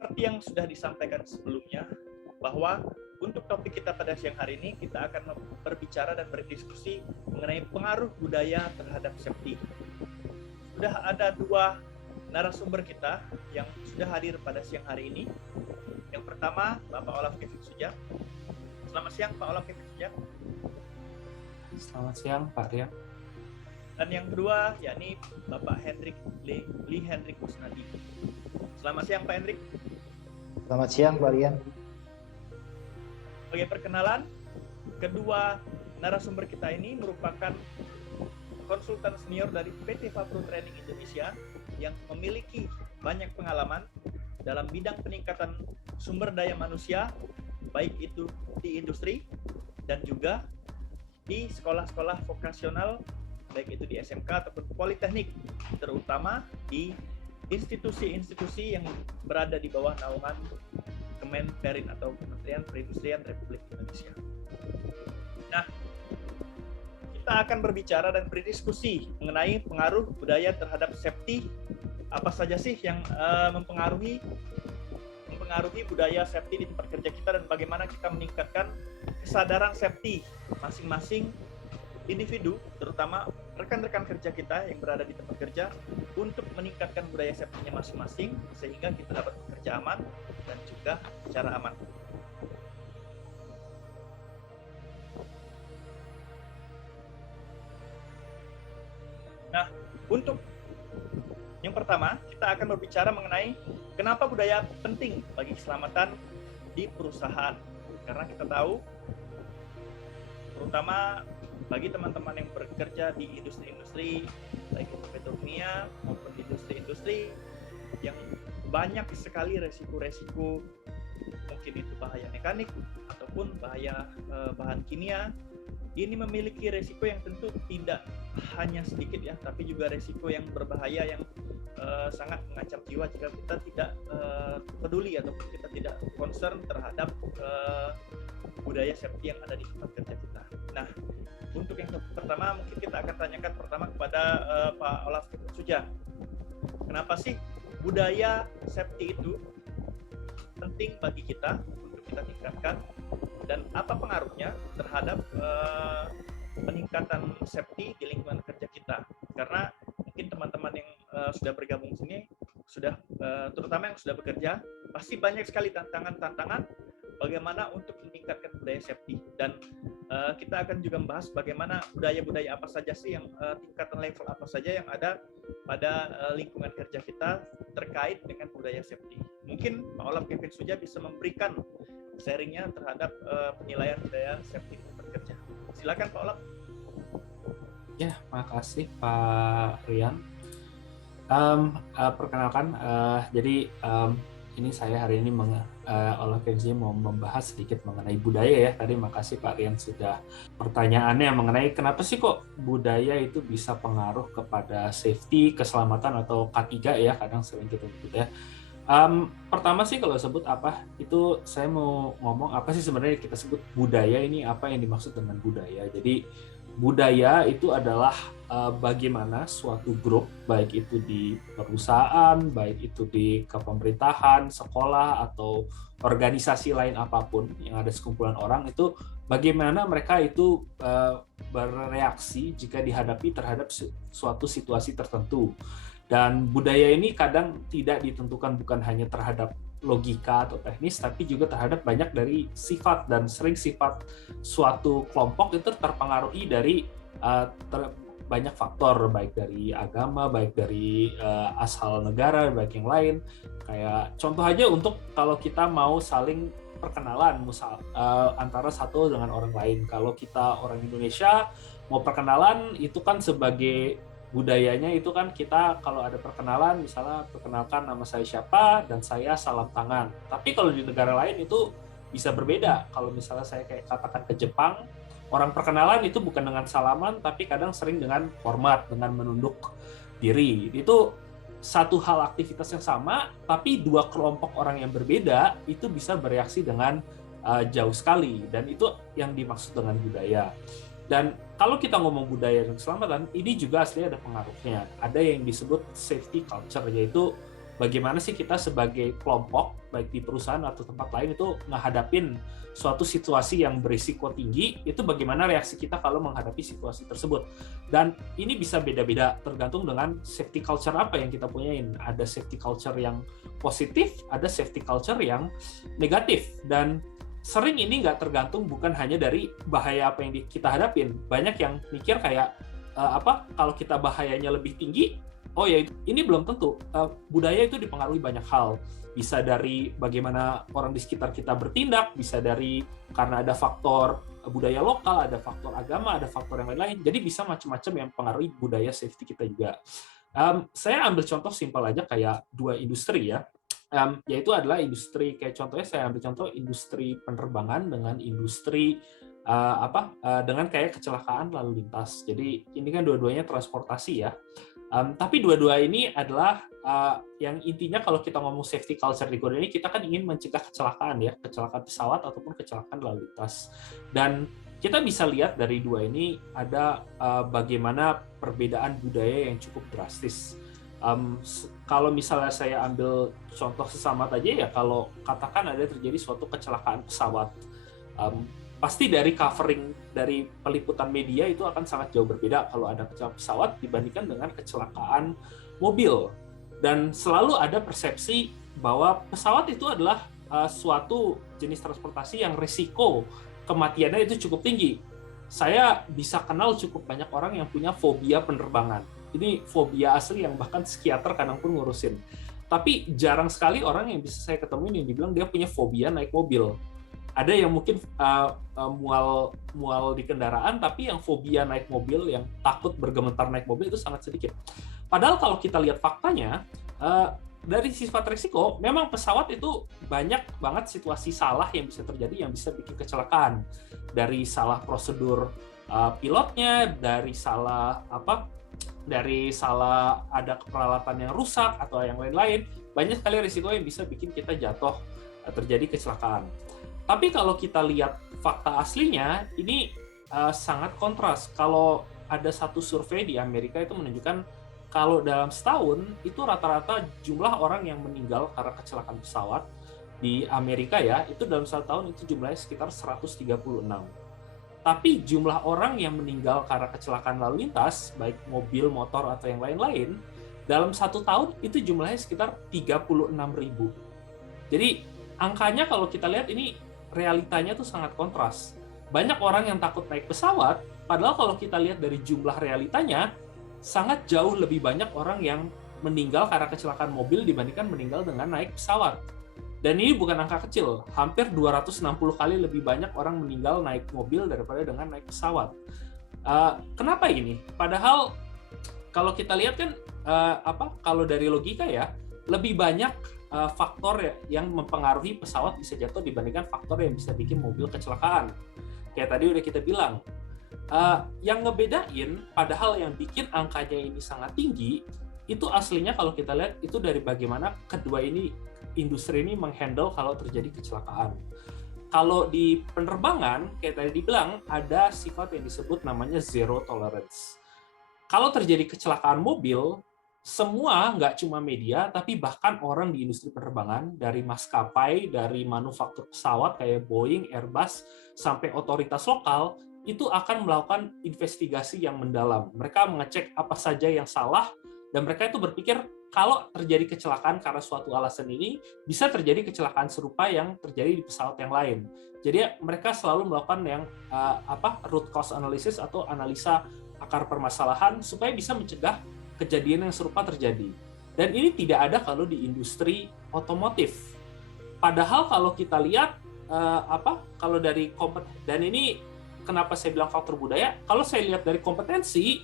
Seperti yang sudah disampaikan sebelumnya, bahwa untuk topik kita pada siang hari ini, kita akan berbicara dan berdiskusi mengenai pengaruh budaya terhadap safety. Sudah ada dua narasumber kita yang sudah hadir pada siang hari ini. Yang pertama, Bapak Olaf Kevin Sujat. Selamat siang, Pak Olaf Kevin Sujat. Selamat siang, Pak Rian. Dan yang kedua, yakni Bapak Hendrik Lee Hendrik Kusnadi. Selamat siang, Pak Hendrik. Selamat siang, Pak Rian. Sebagai perkenalan, kedua narasumber kita ini merupakan konsultan senior dari PT Fapro Training Indonesia yang memiliki banyak pengalaman dalam bidang peningkatan sumber daya manusia, baik itu di industri dan juga di sekolah-sekolah vokasional, baik itu di SMK ataupun politeknik, terutama di institusi-institusi yang berada di bawah naungan Kemenperin atau Kementerian Perindustrian Republik Indonesia. Nah, kita akan berbicara dan berdiskusi mengenai pengaruh budaya terhadap safety. Apa saja sih yang mempengaruhi budaya safety di tempat kerja kita dan bagaimana kita meningkatkan kesadaran safety masing-masing individu, terutama rekan-rekan kerja kita yang berada di tempat kerja, untuk meningkatkan budaya safety-nya masing-masing sehingga kita dapat bekerja aman dan juga secara aman. Nah, untuk yang pertama, kita akan berbicara mengenai kenapa budaya penting bagi keselamatan di perusahaan. Karena kita tahu, terutama bagi teman-teman yang bekerja di industri-industri, baik itu petrokimia maupun industri-industri yang banyak sekali resiko-resiko, mungkin itu bahaya mekanik ataupun bahaya bahan kimia. Ini memiliki resiko yang tentu tidak hanya sedikit ya, tapi juga resiko yang berbahaya yang sangat mengancam jiwa jika kita tidak peduli ataupun kita tidak concern terhadap budaya safety yang ada di tempat kerja kita. Nah, untuk yang pertama mungkin kita akan tanyakan pertama kepada Pak Olaf Kevin Sujat. Kenapa sih budaya safety itu penting bagi kita untuk kita tingkatkan dan apa pengaruhnya terhadap peningkatan safety di lingkungan kerja kita? Karena mungkin teman-teman yang sudah bergabung sini sudah terutama yang sudah bekerja pasti banyak sekali tantangan bagaimana untuk meningkatkan budaya safety, dan kita akan juga membahas bagaimana budaya-budaya apa saja sih yang tingkatan level apa saja yang ada pada lingkungan kerja kita terkait dengan budaya safety. Mungkin Pak Olaf Kevin Sujat bisa memberikan sharingnya terhadap penilaian budaya safety tempat kerja. Silakan Pak Olaf. Ya, makasih Pak Rian. Perkenalkan, jadi ini saya hari ini Olaf Kevin mau membahas sedikit mengenai budaya ya. Tadi makasih Pak Rian sudah pertanyaannya mengenai kenapa sih kok budaya itu bisa pengaruh kepada safety, keselamatan atau K3 ya, kadang sering kita sebut ya. Pertama sih kalau sebut apa, itu saya mau ngomong apa sih sebenarnya kita sebut budaya ini, apa yang dimaksud dengan budaya. Jadi budaya itu adalah bagaimana suatu grup, baik itu di perusahaan, baik itu di kepemerintahan, sekolah, atau organisasi lain apapun yang ada sekumpulan orang, itu bagaimana mereka itu bereaksi jika dihadapi terhadap suatu situasi tertentu. Dan budaya ini kadang tidak ditentukan bukan hanya terhadap logika atau teknis, tapi juga terhadap banyak dari sifat, dan sering sifat suatu kelompok itu terpengaruhi dari banyak faktor, baik dari agama, baik dari asal negara, baik yang lain. Kayak contoh aja untuk kalau kita mau saling perkenalan antara satu dengan orang lain. Kalau kita orang Indonesia mau perkenalan itu kan sebagai budayanya itu kan kita kalau ada perkenalan, misalnya perkenalkan nama saya siapa dan saya salam tangan. Tapi kalau di negara lain itu bisa berbeda. Kalau misalnya saya kayak katakan ke Jepang, orang perkenalan itu bukan dengan salaman, tapi kadang sering dengan hormat, dengan menunduk diri. Itu satu hal aktivitas yang sama, tapi dua kelompok orang yang berbeda itu bisa bereaksi dengan jauh sekali, dan itu yang dimaksud dengan budaya. Dan kalau kita ngomong budaya dan keselamatan, ini juga aslinya ada pengaruhnya. Ada yang disebut safety culture, yaitu bagaimana sih kita sebagai kelompok, baik di perusahaan atau tempat lain itu menghadapin suatu situasi yang berisiko tinggi, itu bagaimana reaksi kita kalau menghadapi situasi tersebut. Dan ini bisa beda-beda tergantung dengan safety culture apa yang kita punyain. Ada safety culture yang positif, ada safety culture yang negatif. Dan sering ini nggak tergantung bukan hanya dari bahaya apa yang kita hadapin. Banyak yang mikir kayak, kalau kita bahayanya lebih tinggi, oh ya ini belum tentu. Budaya itu dipengaruhi banyak hal. Bisa dari bagaimana orang di sekitar kita bertindak, bisa dari karena ada faktor budaya lokal, ada faktor agama, ada faktor yang lain-lain. Jadi bisa macam-macam yang mempengaruhi budaya safety kita juga. Saya ambil contoh simpel aja kayak dua industri ya. Yaitu adalah industri, kayak contohnya saya ambil contoh industri penerbangan dengan industri dengan kayak kecelakaan lalu lintas. Jadi ini kan dua-duanya transportasi ya. Tapi dua-dua ini adalah yang intinya kalau kita ngomong safety culture di Korea ini, kita kan ingin mencegah kecelakaan ya, kecelakaan pesawat ataupun kecelakaan lalu lintas. Dan kita bisa lihat dari dua ini ada bagaimana perbedaan budaya yang cukup drastis. Kalau misalnya saya ambil contoh sesamat aja ya, kalau katakan ada terjadi suatu kecelakaan pesawat, pasti dari covering dari peliputan media itu akan sangat jauh berbeda kalau ada kecelakaan pesawat dibandingkan dengan kecelakaan mobil. Dan selalu ada persepsi bahwa pesawat itu adalah suatu jenis transportasi yang risiko kematiannya itu cukup tinggi. Saya bisa kenal cukup banyak orang yang punya fobia penerbangan. Ini fobia asli yang bahkan psikiater kadang pun ngurusin. Tapi jarang sekali orang yang bisa saya ketemuin yang dibilang dia punya fobia naik mobil. Ada yang mungkin mual di kendaraan, tapi yang fobia naik mobil, yang takut bergemetar naik mobil itu sangat sedikit. Padahal kalau kita lihat faktanya, dari sifat risiko, memang pesawat itu banyak banget situasi salah yang bisa terjadi, yang bisa bikin kecelakaan. Dari salah prosedur pilotnya, dari salah ada peralatan yang rusak atau yang lain-lain, banyak sekali risiko yang bisa bikin kita jatuh, terjadi kecelakaan. Tapi kalau kita lihat fakta aslinya, ini sangat kontras. Kalau ada satu survei di Amerika itu menunjukkan kalau dalam setahun itu rata-rata jumlah orang yang meninggal karena kecelakaan pesawat di Amerika ya, itu dalam satu tahun itu jumlahnya sekitar 136. Tapi jumlah orang yang meninggal karena kecelakaan lalu lintas, baik mobil, motor, atau yang lain-lain, dalam satu tahun itu jumlahnya sekitar 36.000. Jadi angkanya kalau kita lihat ini realitanya tuh sangat kontras. Banyak orang yang takut naik pesawat, padahal kalau kita lihat dari jumlah realitanya, sangat jauh lebih banyak orang yang meninggal karena kecelakaan mobil dibandingkan meninggal dengan naik pesawat. Dan ini bukan angka kecil, hampir 260 kali lebih banyak orang meninggal naik mobil daripada dengan naik pesawat. Kenapa ini? Padahal kalau kita lihat kan, kalau dari logika ya, lebih banyak faktor yang mempengaruhi pesawat bisa jatuh dibandingkan faktor yang bisa bikin mobil kecelakaan. Kayak tadi udah kita bilang, yang ngebedain padahal yang bikin angkanya ini sangat tinggi, itu aslinya kalau kita lihat itu dari bagaimana kedua industri ini menghandle kalau terjadi kecelakaan. Kalau di penerbangan, kayak tadi dibilang, ada sifat yang disebut namanya zero tolerance. Kalau terjadi kecelakaan mobil, semua, nggak cuma media, tapi bahkan orang di industri penerbangan, dari maskapai, dari manufaktur pesawat kayak Boeing, Airbus, sampai otoritas lokal, itu akan melakukan investigasi yang mendalam. Mereka mengecek apa saja yang salah, dan mereka itu berpikir, kalau terjadi kecelakaan karena suatu alasan ini, bisa terjadi kecelakaan serupa yang terjadi di pesawat yang lain. Jadi mereka selalu melakukan yang root cause analysis atau analisa akar permasalahan, supaya bisa mencegah kejadian yang serupa terjadi. Dan ini tidak ada kalau di industri otomotif. Padahal kalau kita lihat kalau dari dan ini kenapa saya bilang faktor budaya, kalau saya lihat dari kompetensi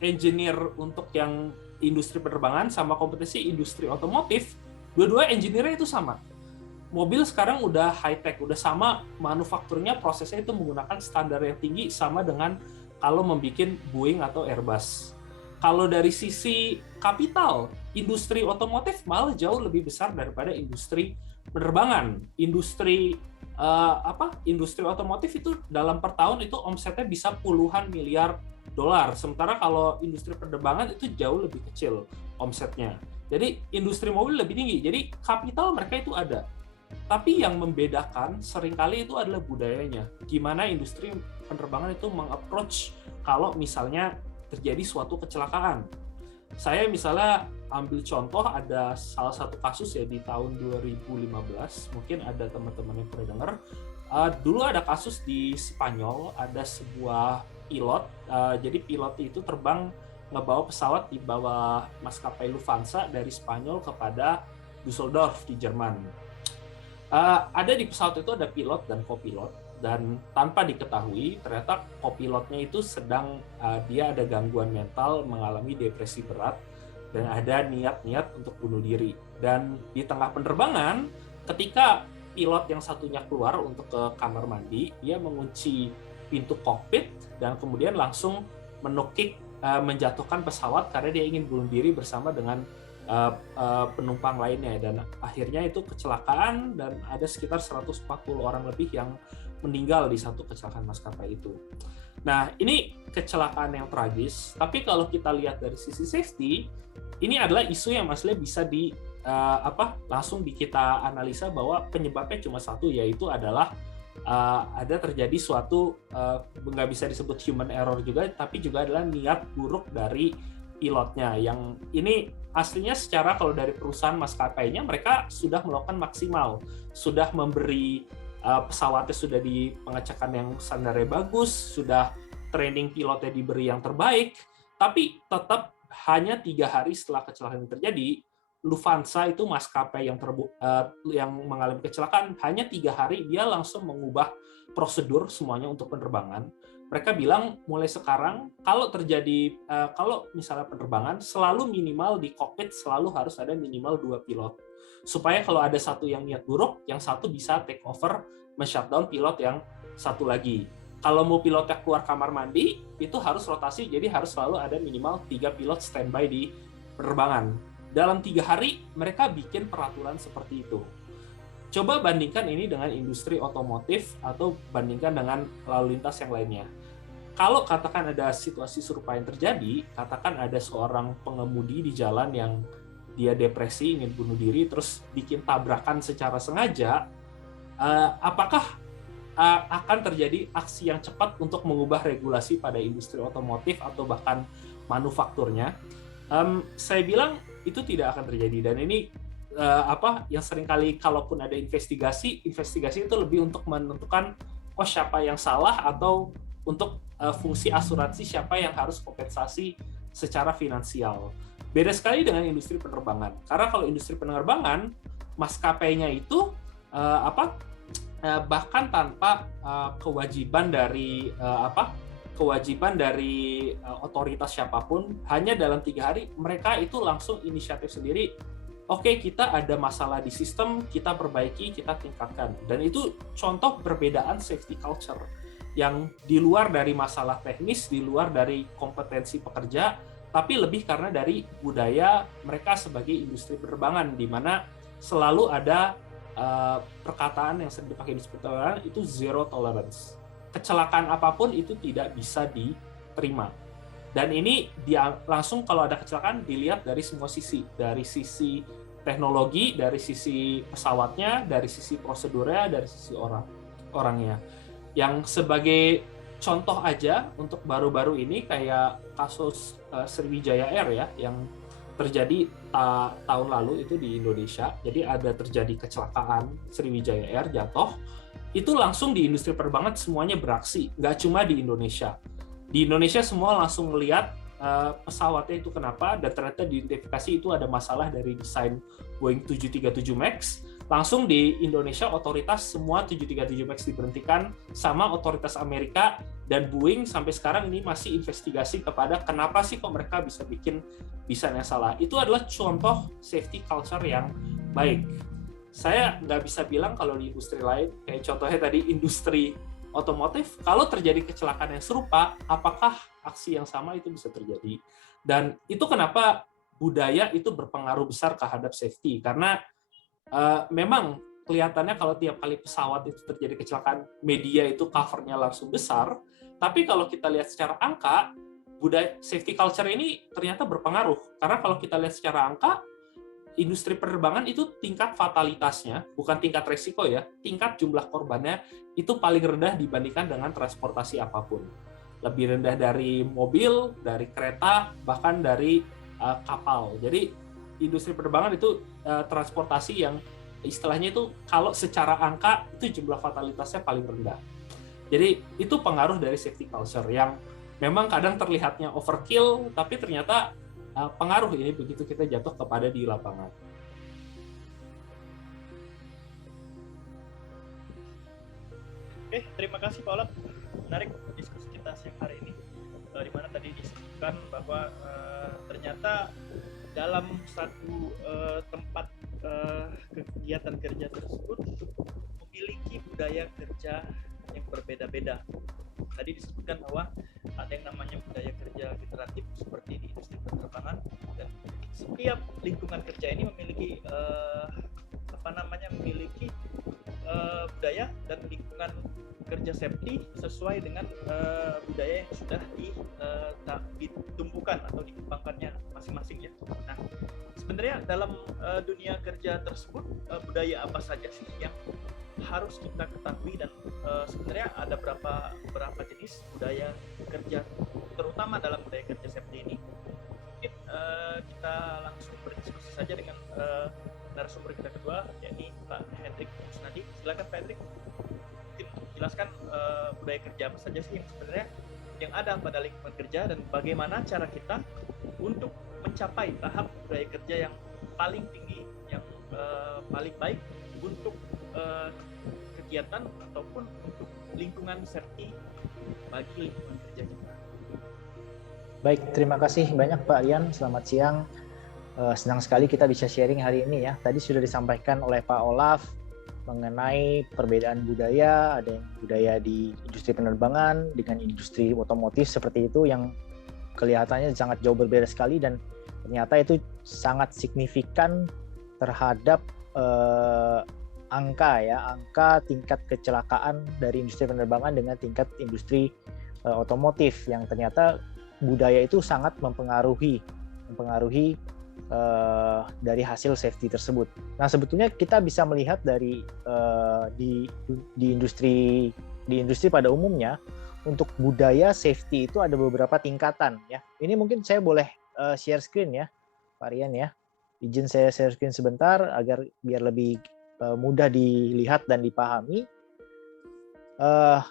engineer untuk yang industri penerbangan sama kompetensi industri otomotif, dua-dua engineer-nya itu sama. Mobil sekarang udah high tech, udah sama manufakturnya, prosesnya itu menggunakan standar yang tinggi sama dengan kalau membuat Boeing atau Airbus. Kalau dari sisi kapital, industri otomotif malah jauh lebih besar daripada industri penerbangan. Industri otomotif itu dalam per tahun itu omsetnya bisa puluhan miliar dolar. Sementara kalau industri penerbangan itu jauh lebih kecil omsetnya. Jadi industri mobil lebih tinggi. Jadi kapital mereka itu ada. Tapi yang membedakan seringkali itu adalah budayanya. Gimana industri penerbangan itu meng-approach kalau misalnya terjadi suatu kecelakaan. Saya misalnya ambil contoh, ada salah satu kasus ya di tahun 2015, mungkin ada teman-teman yang pernah dengar. Dulu ada kasus di Spanyol, ada sebuah pilot, jadi pilot itu terbang ngebawa pesawat di bawah maskapai Lufthansa dari Spanyol kepada Düsseldorf di Jerman. Ada di pesawat itu ada pilot dan kopilot, dan tanpa diketahui ternyata kopilotnya itu sedang dia ada gangguan mental, mengalami depresi berat, dan ada niat-niat untuk bunuh diri. Dan di tengah penerbangan, ketika pilot yang satunya keluar untuk ke kamar mandi, dia mengunci pintu kokpit dan kemudian langsung menukik, menjatuhkan pesawat karena dia ingin bunuh diri bersama dengan penumpang lainnya, dan akhirnya itu kecelakaan dan ada sekitar 140 orang lebih yang meninggal di satu kecelakaan maskapai itu. Nah, ini kecelakaan yang tragis, tapi kalau kita lihat dari sisi safety, ini adalah isu yang maksudnya bisa langsung kita analisa bahwa penyebabnya cuma satu, yaitu adalah ada terjadi suatu nggak bisa disebut human error juga, tapi juga adalah niat buruk dari pilotnya, yang ini aslinya secara kalau dari perusahaan maskapainya mereka sudah melakukan maksimal, sudah memberi pesawatnya sudah di pengecekan yang standarnya bagus, sudah training pilotnya diberi yang terbaik, tapi tetap hanya 3 hari setelah kecelakaan terjadi, Lufthansa itu maskapai yang mengalami kecelakaan, hanya 3 hari dia langsung mengubah prosedur semuanya untuk penerbangan. Mereka bilang mulai sekarang kalau misalnya penerbangan selalu minimal di kokpit selalu harus ada minimal 2 pilot, supaya kalau ada satu yang niat buruk, yang satu bisa take over, men-shutdown pilot yang satu lagi. Kalau mau pilotnya keluar kamar mandi, itu harus rotasi, jadi harus selalu ada minimal 3 pilot standby di penerbangan. Dalam 3 hari mereka bikin peraturan seperti itu. Coba bandingkan ini dengan industri otomotif atau bandingkan dengan lalu lintas yang lainnya. Kalau katakan ada situasi serupa yang terjadi, katakan ada seorang pengemudi di jalan yang dia depresi, ingin bunuh diri, terus bikin tabrakan secara sengaja, apakah akan terjadi aksi yang cepat untuk mengubah regulasi pada industri otomotif atau bahkan manufakturnya? Saya bilang itu tidak akan terjadi, dan ini yang seringkali kalaupun ada investigasi itu lebih untuk menentukan siapa yang salah atau untuk fungsi asuransi siapa yang harus kompensasi secara finansial. Beda sekali dengan industri penerbangan, karena kalau industri penerbangan maskapainya itu bahkan tanpa kewajiban dari otoritas siapapun, hanya dalam 3 hari mereka itu langsung inisiatif sendiri. Oke, kita ada masalah di sistem, kita perbaiki, kita tingkatkan. Dan itu contoh perbedaan safety culture yang di luar dari masalah teknis, di luar dari kompetensi pekerja, tapi lebih karena dari budaya mereka sebagai industri penerbangan, di mana selalu ada perkataan yang sering dipakai di industri penerbangan itu zero tolerance. Kecelakaan apapun itu tidak bisa diterima. Dan ini langsung kalau ada kecelakaan dilihat dari semua sisi, dari sisi teknologi, dari sisi pesawatnya, dari sisi prosedurnya, dari sisi orangnya. Yang sebagai contoh aja untuk baru-baru ini kayak kasus Sriwijaya Air ya, yang terjadi tahun lalu itu di Indonesia. Jadi ada terjadi kecelakaan Sriwijaya Air jatuh, itu langsung di industri penerbangan semuanya beraksi, nggak cuma di Indonesia. Di Indonesia semua langsung melihat pesawatnya itu kenapa, dan ternyata diidentifikasi itu ada masalah dari desain Boeing 737 MAX. Langsung di Indonesia otoritas semua 737 MAX diberhentikan, sama otoritas Amerika dan Boeing sampai sekarang ini masih investigasi kepada kenapa sih kok mereka bisa bikin desain yang salah. Itu adalah contoh safety culture yang baik. Saya nggak bisa bilang kalau di industri lain, kayak contohnya tadi industri otomotif, kalau terjadi kecelakaan yang serupa, apakah aksi yang sama itu bisa terjadi? Dan itu kenapa budaya itu berpengaruh besar terhadap safety, karena memang kelihatannya kalau tiap kali pesawat itu terjadi kecelakaan, media itu covernya langsung besar, tapi kalau kita lihat secara angka, budaya safety culture ini ternyata berpengaruh, karena kalau kita lihat secara angka, industri penerbangan itu tingkat fatalitasnya, bukan tingkat resiko ya, tingkat jumlah korbannya itu paling rendah dibandingkan dengan transportasi apapun. Lebih rendah dari mobil, dari kereta, bahkan dari kapal. Jadi industri penerbangan itu transportasi yang istilahnya itu kalau secara angka itu jumlah fatalitasnya paling rendah. Jadi itu pengaruh dari safety culture yang memang kadang terlihatnya overkill, tapi ternyata pengaruh ini begitu kita jatuh kepada di lapangan. Oke, terima kasih Pak Olaf. Menarik diskusi kita siang hari ini. Di mana tadi disebutkan bahwa ternyata dalam satu tempat kegiatan kerja tersebut memiliki budaya kerja yang berbeda-beda. Tadi disebutkan bahwa ada yang namanya budaya kerja generatif seperti di industri penerbangan, dan setiap lingkungan kerja ini memiliki memiliki budaya dan lingkungan kerja safety sesuai dengan budaya yang sudah ditumbuhkan atau dikembangkannya masing-masing ya. Nah, sebenarnya dalam dunia kerja tersebut budaya apa saja sih yang harus kita ketahui, dan sebenarnya ada berapa jenis budaya kerja, terutama dalam budaya kerja safety ini. Mungkin kita langsung berdiskusi saja dengan narasumber kita kedua, yakni Pak Hendrik Musnadi. Silakan Pak Hendrik, mungkin jelaskan budaya kerja apa saja sih yang sebenarnya yang ada pada lingkungan kerja, dan bagaimana cara kita untuk mencapai tahap budaya kerja yang paling tinggi, yang paling baik untuk kegiatan ataupun untuk lingkungan safety bagi lingkungan kerja kita. Baik, terima kasih banyak Pak Rian. Selamat siang. Senang sekali kita bisa sharing hari ini ya. Tadi sudah disampaikan oleh Pak Olaf mengenai perbedaan budaya, ada yang budaya di industri penerbangan dengan industri otomotif seperti itu yang kelihatannya sangat jauh berbeda sekali, dan ternyata itu sangat signifikan terhadap angka tingkat kecelakaan dari industri penerbangan dengan tingkat industri otomotif, yang ternyata budaya itu sangat mempengaruhi dari hasil safety tersebut. Nah, sebetulnya kita bisa melihat dari di industri pada umumnya, untuk budaya safety itu ada beberapa tingkatan ya. Ini mungkin saya boleh share screen ya, Pak Rian ya. Izin saya share screen sebentar agar biar lebih mudah dilihat dan dipahami.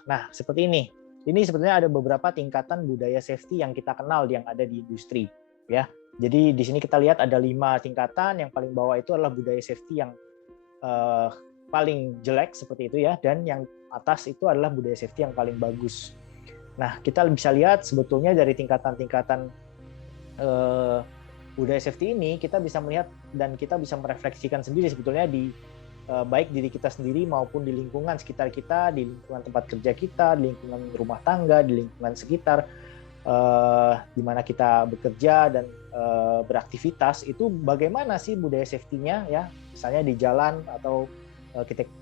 Nah, seperti ini. Ini sebetulnya ada beberapa tingkatan budaya safety yang kita kenal yang ada di industri, ya. Jadi di sini kita lihat ada 5 tingkatan. Yang paling bawah itu adalah budaya safety yang paling jelek seperti itu ya, dan yang atas itu adalah budaya safety yang paling bagus. Nah, kita bisa lihat sebetulnya dari tingkatan-tingkatan budaya safety ini, kita bisa melihat dan kita bisa merefleksikan sendiri sebetulnya di baik diri kita sendiri maupun di lingkungan sekitar kita, di lingkungan tempat kerja kita, di lingkungan rumah tangga, di lingkungan sekitar di mana kita bekerja dan beraktivitas, itu bagaimana sih budaya safety-nya ya, misalnya di jalan atau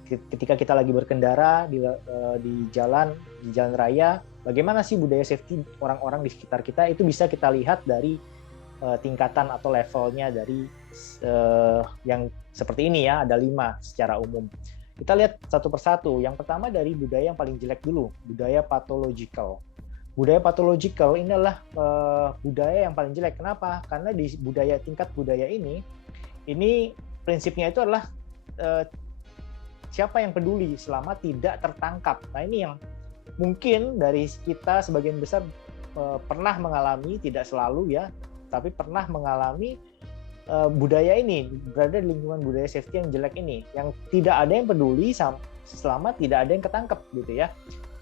ketika kita lagi berkendara di jalan raya, bagaimana sih budaya safety orang-orang di sekitar kita, itu bisa kita lihat dari tingkatan atau levelnya dari yang seperti ini ya, ada 5 secara umum. Kita lihat satu persatu. Yang pertama dari budaya yang paling jelek dulu, budaya pathological. Budaya pathological ini adalah budaya yang paling jelek. Kenapa? Karena di tingkat budaya ini prinsipnya itu adalah siapa yang peduli selama tidak tertangkap. Nah, ini yang mungkin dari kita sebagian besar pernah mengalami, tidak selalu ya, tapi pernah mengalami budaya ini, berada di lingkungan budaya safety yang jelek ini, yang tidak ada yang peduli selama tidak ada yang ketangkep gitu ya.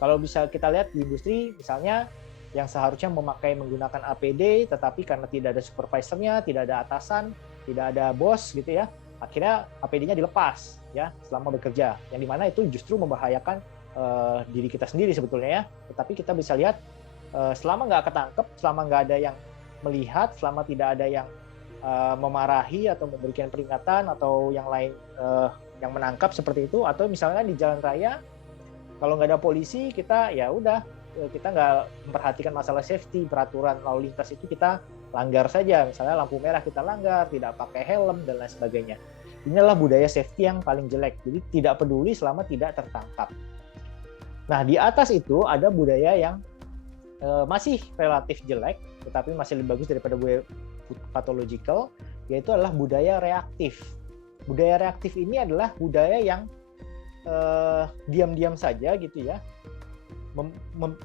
Kalau bisa kita lihat di industri misalnya yang seharusnya menggunakan APD, tetapi karena tidak ada supervisornya, tidak ada atasan, tidak ada bos gitu ya, akhirnya APD-nya dilepas ya selama bekerja, yang dimana itu justru membahayakan diri kita sendiri sebetulnya ya. Tetapi kita bisa lihat selama nggak ketangkep, selama nggak ada yang melihat, selama tidak ada yang memarahi atau memberikan peringatan atau yang lain yang menangkap seperti itu, atau misalnya di jalan raya kalau nggak ada polisi, kita ya udah, kita nggak memperhatikan masalah safety, peraturan lalu lintas itu kita langgar saja, misalnya lampu merah kita langgar, tidak pakai helm dan lain sebagainya. Inilah budaya safety yang paling jelek. Jadi tidak peduli selama tidak tertangkap. Nah, di atas itu ada budaya yang masih relatif jelek, tetapi masih lebih bagus daripada budaya pathological, yaitu adalah budaya reaktif. Budaya reaktif ini adalah budaya yang diam-diam saja gitu ya,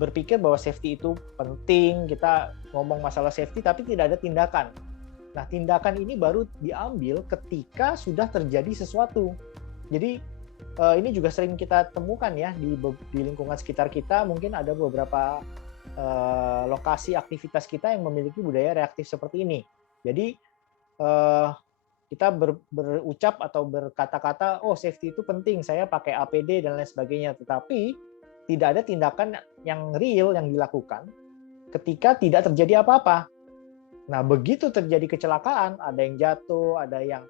berpikir bahwa safety itu penting, kita ngomong masalah safety tapi tidak ada tindakan. Nah, tindakan ini baru diambil ketika sudah terjadi sesuatu. Jadi ini juga sering kita temukan ya di lingkungan sekitar kita, mungkin ada beberapa lokasi aktivitas kita yang memiliki budaya reaktif seperti ini. Jadi kita berucap atau berkata-kata, oh safety itu penting, saya pakai APD dan lain sebagainya, tetapi tidak ada tindakan yang real yang dilakukan ketika tidak terjadi apa-apa. Nah, begitu terjadi kecelakaan, ada yang jatuh, ada yang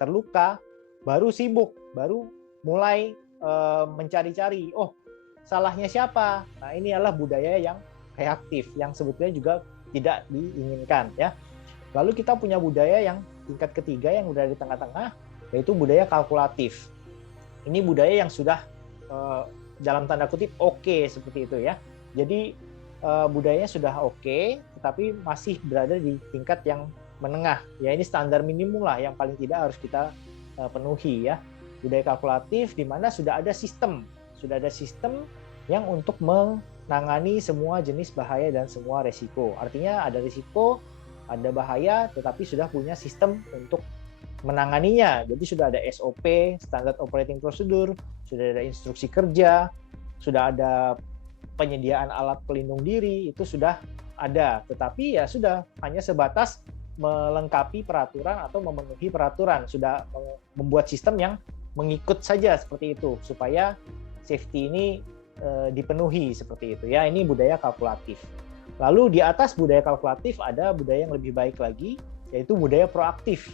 terluka, baru sibuk, baru mulai mencari-cari, oh salahnya siapa? Nah, ini adalah budaya yang reaktif, yang sebetulnya juga tidak diinginkan ya. Lalu kita punya budaya yang tingkat ketiga yang udah di tengah-tengah, yaitu budaya kalkulatif. Ini budaya yang sudah dalam tanda kutip oke seperti itu ya. Jadi budayanya sudah oke, tetapi masih berada di tingkat yang menengah. Ya ini standar minimum lah yang paling tidak harus kita penuhi ya. Budaya kalkulatif di mana sudah ada sistem yang untuk menangani semua jenis bahaya dan semua resiko. Artinya ada risiko, ada bahaya, tetapi sudah punya sistem untuk menanganinya. Jadi sudah ada SOP, Standard Operating Procedure, sudah ada instruksi kerja, sudah ada penyediaan alat pelindung diri, itu sudah ada. Tetapi ya sudah hanya sebatas melengkapi peraturan atau memenuhi peraturan, sudah membuat sistem yang mengikut saja seperti itu supaya safety ini dipenuhi seperti itu ya. Ini budaya kalkulatif. Lalu di atas budaya kalkulatif ada budaya yang lebih baik lagi, yaitu budaya proaktif.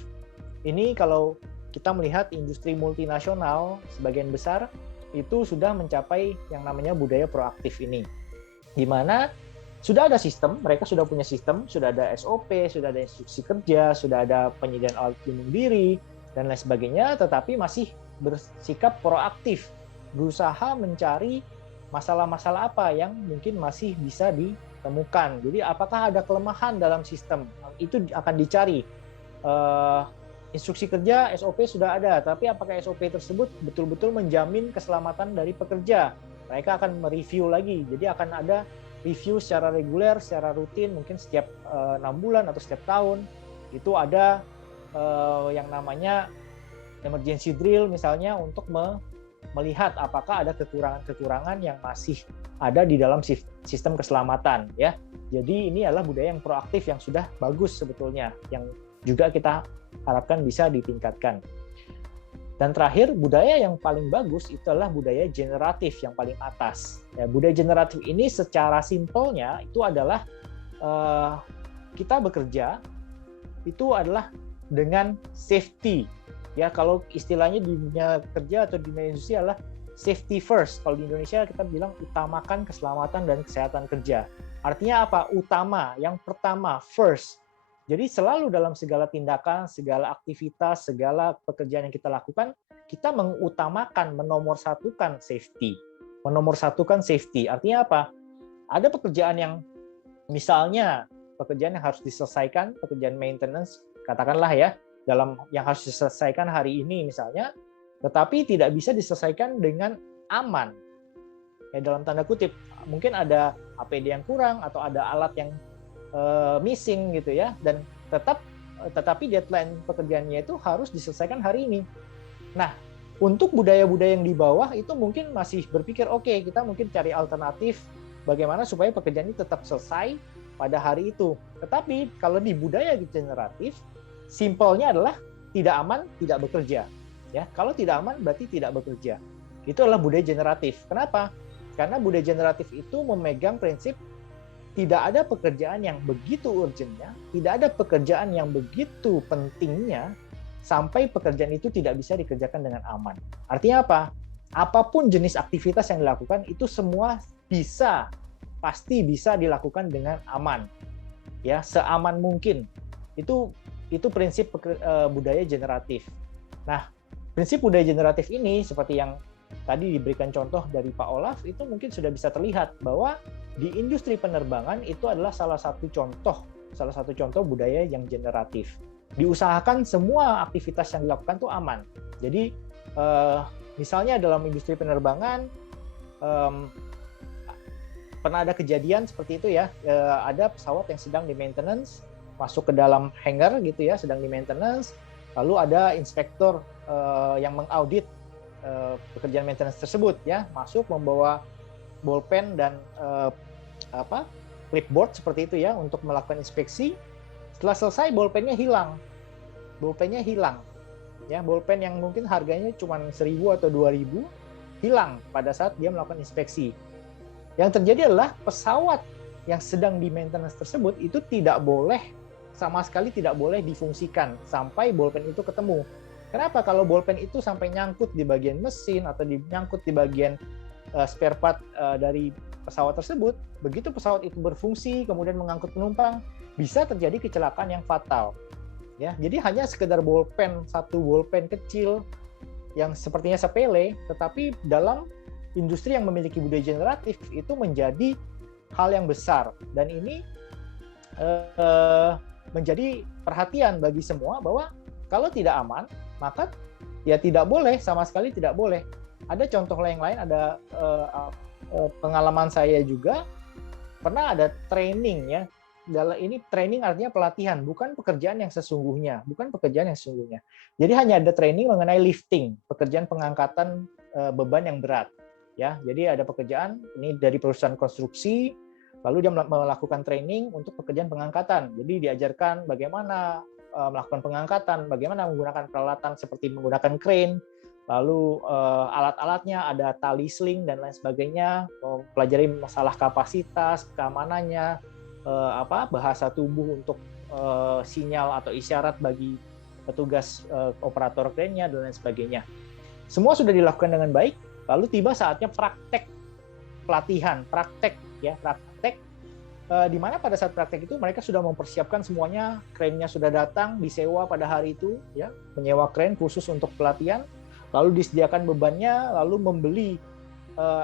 Ini kalau kita melihat industri multinasional sebagian besar itu sudah mencapai yang namanya budaya proaktif ini, di mana sudah ada sistem, mereka sudah punya sistem, sudah ada SOP, sudah ada instruksi kerja, sudah ada penyediaan alat pelindung diri dan lain sebagainya, tetapi masih bersikap proaktif, berusaha mencari masalah-masalah apa yang mungkin masih bisa ditemukan. Jadi apakah ada kelemahan dalam sistem, itu akan dicari. Instruksi kerja, SOP sudah ada, tapi apakah SOP tersebut betul-betul menjamin keselamatan dari pekerja? Mereka akan mereview lagi, jadi akan ada review secara reguler, secara rutin, mungkin setiap 6 bulan atau setiap tahun. Itu ada yang namanya emergency drill misalnya untuk melihat apakah ada kekurangan-kekurangan yang masih ada di dalam sistem keselamatan ya. Jadi ini adalah budaya yang proaktif yang sudah bagus sebetulnya, yang juga kita harapkan bisa ditingkatkan. Dan terakhir, budaya yang paling bagus itu adalah budaya generatif yang paling atas. Ya, budaya generatif ini secara simpelnya itu adalah kita bekerja itu adalah dengan safety. Ya, kalau istilahnya di dunia kerja atau di dunia industri adalah safety first. Kalau di Indonesia kita bilang utamakan keselamatan dan kesehatan kerja. Artinya apa? Utama, yang pertama, first. Jadi selalu dalam segala tindakan, segala aktivitas, segala pekerjaan yang kita lakukan, kita mengutamakan, menomorsatukan safety. Menomorsatukan safety. Artinya apa? Ada pekerjaan yang misalnya pekerjaan yang harus diselesaikan, pekerjaan maintenance, katakanlah ya, dalam yang harus diselesaikan hari ini misalnya, tetapi tidak bisa diselesaikan dengan aman. Ya, dalam tanda kutip, mungkin ada APD yang kurang atau ada alat yang missing gitu ya, dan tetapi deadline pekerjaannya itu harus diselesaikan hari ini. Nah, untuk budaya-budaya yang di bawah itu mungkin masih berpikir oke, kita mungkin cari alternatif bagaimana supaya pekerjaan ini tetap selesai pada hari itu. Tetapi kalau di budaya generatif, simpelnya adalah tidak aman, tidak bekerja. Ya, kalau tidak aman berarti tidak bekerja. Itu adalah budaya generatif. Kenapa? Karena budaya generatif itu memegang prinsip tidak ada pekerjaan yang begitu urgentnya, tidak ada pekerjaan yang begitu pentingnya, sampai pekerjaan itu tidak bisa dikerjakan dengan aman. Artinya apa? Apapun jenis aktivitas yang dilakukan, itu semua pasti bisa dilakukan dengan aman. ya, seaman mungkin. Itu prinsip budaya generatif. Nah, prinsip budaya generatif ini seperti yang tadi diberikan contoh dari Pak Olaf, itu mungkin sudah bisa terlihat bahwa di industri penerbangan itu adalah salah satu contoh budaya yang generatif. Diusahakan semua aktivitas yang dilakukan itu aman. Jadi misalnya dalam industri penerbangan pernah ada kejadian seperti itu ya, ada pesawat yang sedang di maintenance, masuk ke dalam hangar gitu ya, sedang di maintenance, lalu ada inspektor yang mengaudit pekerjaan maintenance tersebut ya, masuk membawa bolpen dan clipboard seperti itu ya untuk melakukan inspeksi. Setelah selesai bolpennya hilang ya, bolpen yang mungkin harganya cuma 1.000 atau 2.000 hilang pada saat dia melakukan inspeksi. Yang terjadi adalah pesawat yang sedang di maintenance tersebut itu sama sekali tidak boleh difungsikan sampai bolpen itu ketemu. Kenapa? Kalau bolpen itu sampai nyangkut di bagian mesin atau nyangkut di bagian spare part dari pesawat tersebut, begitu pesawat itu berfungsi kemudian mengangkut penumpang, bisa terjadi kecelakaan yang fatal. Ya, jadi hanya sekedar satu bolpen kecil yang sepertinya sepele, tetapi dalam industri yang memiliki budaya generatif itu menjadi hal yang besar, dan ini menjadi perhatian bagi semua bahwa kalau tidak aman, maka ya tidak boleh, sama sekali tidak boleh. Ada contoh lain, ada pengalaman saya juga, pernah ada training ya. Ini training artinya pelatihan, bukan pekerjaan yang sesungguhnya. Jadi hanya ada training mengenai lifting, pekerjaan pengangkatan beban yang berat. Ya, jadi ada pekerjaan ini dari perusahaan konstruksi, lalu dia melakukan training untuk pekerjaan pengangkatan. Jadi diajarkan bagaimana melakukan pengangkatan, bagaimana menggunakan peralatan seperti menggunakan crane, lalu alat-alatnya ada tali sling dan lain sebagainya, mempelajari masalah kapasitas, keamanannya, bahasa tubuh untuk sinyal atau isyarat bagi petugas operator crane-nya dan lain sebagainya. Semua sudah dilakukan dengan baik, lalu tiba saatnya praktek pelatihan, praktek di mana pada saat praktek itu mereka sudah mempersiapkan semuanya, crane-nya sudah datang, disewa pada hari itu, ya, menyewa crane khusus untuk pelatihan, lalu disediakan bebannya, lalu membeli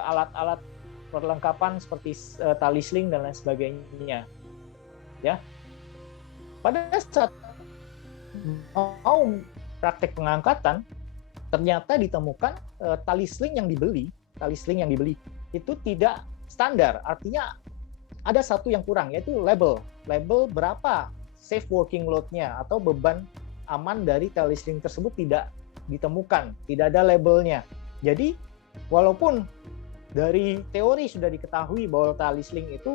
alat-alat perlengkapan seperti tali sling dan lain sebagainya. Ya, pada saat mau praktek pengangkatan, ternyata ditemukan tali sling yang dibeli itu tidak standar, artinya ada satu yang kurang, yaitu label berapa safe working load-nya atau beban aman dari tali sling tersebut tidak ditemukan, tidak ada labelnya. Jadi walaupun dari teori sudah diketahui bahwa tali sling itu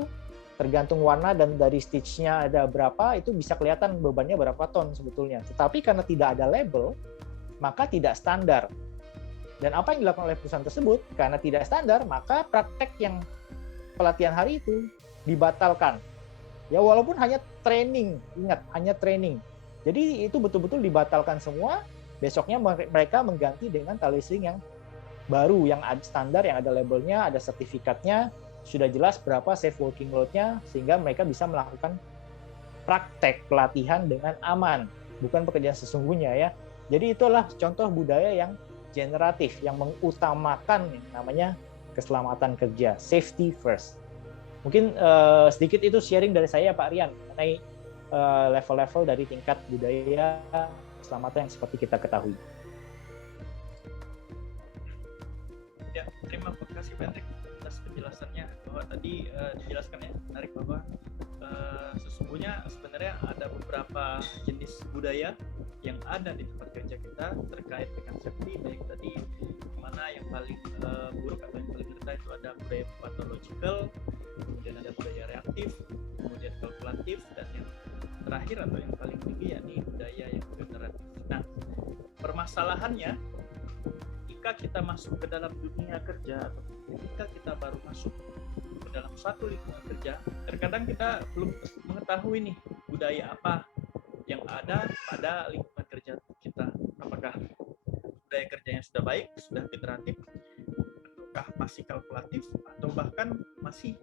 tergantung warna dan dari stitch-nya ada berapa, itu bisa kelihatan bebannya berapa ton sebetulnya. Tetapi karena tidak ada label, maka tidak standar. Dan apa yang dilakukan oleh perusahaan tersebut, karena tidak standar, maka praktek yang pelatihan hari itu dibatalkan. Ya, walaupun hanya training, ingat, hanya training. Jadi itu betul-betul dibatalkan semua. Besoknya mereka mengganti dengan tali sling yang baru, yang ada standar, yang ada labelnya, ada sertifikatnya, sudah jelas berapa safe working load-nya, sehingga mereka bisa melakukan praktek pelatihan dengan aman, bukan pekerjaan sesungguhnya ya. Jadi itulah contoh budaya yang generatif, yang mengutamakan yang namanya keselamatan kerja, safety first. Mungkin sedikit itu sharing dari saya, Pak Rian, mengenai level-level dari tingkat budaya keselamatan yang seperti kita ketahui. Ya, terima kasih Pak Hendrik atas penjelasannya, bahwa tadi dijelaskan ya, menarik, bahwa sesungguhnya sebenarnya ada beberapa jenis budaya yang ada di tempat kerja kita terkait dengan safety, baik tadi mana yang paling buruk atau yang paling rendah itu ada budaya pathological, kemudian ada budaya reaktif, kemudian kalkulatif, dan yang terakhir atau yang paling tinggi yakni budaya yang generatif. Nah, permasalahannya jika kita masuk ke dalam dunia kerja atau ketika kita baru masuk ke dalam suatu lingkungan kerja, terkadang kita belum mengetahui nih budaya apa yang ada pada lingkungan kerja kita. Apakah budaya kerjanya sudah baik, sudah generatif, ataukah masih kalkulatif, atau bahkan masih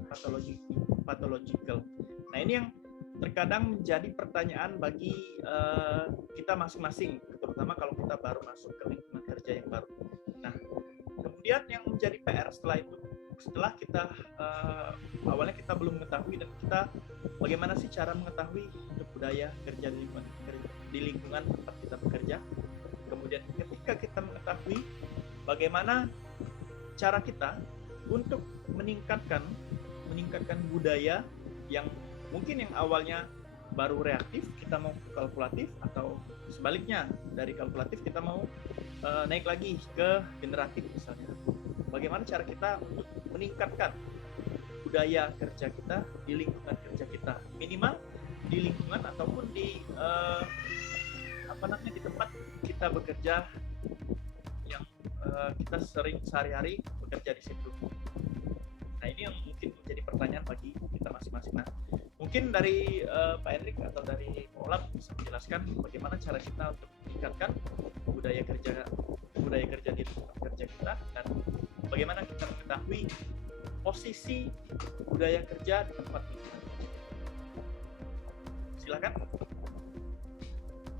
pathological. Nah, ini yang terkadang menjadi pertanyaan bagi kita masing-masing, terutama kalau kita baru masuk ke lingkungan kerja yang baru. Nah, kemudian yang menjadi PR setelah itu, setelah kita awalnya kita belum mengetahui, dan kita bagaimana sih cara mengetahui untuk budaya kerja di lingkungan tempat kita bekerja. Kemudian ketika kita mengetahui, bagaimana cara kita untuk meningkatkan budaya yang mungkin yang awalnya baru reaktif kita mau kalkulatif, atau sebaliknya dari kalkulatif kita mau naik lagi ke generatif misalnya. Bagaimana cara kita untuk meningkatkan budaya kerja kita di lingkungan kerja kita, minimal di lingkungan ataupun di di tempat kita bekerja yang kita sering sehari-hari bekerja di situ. Nah, ini yang mungkin menjadi pertanyaan bagi kita masing-masing. Nah, mungkin dari Pak Hendrik atau dari Olap bisa menjelaskan bagaimana cara kita untuk meningkatkan budaya kerja di tempat kerja kita, dan bagaimana kita mengetahui posisi budaya kerja di tempat lingkungan. Silakan.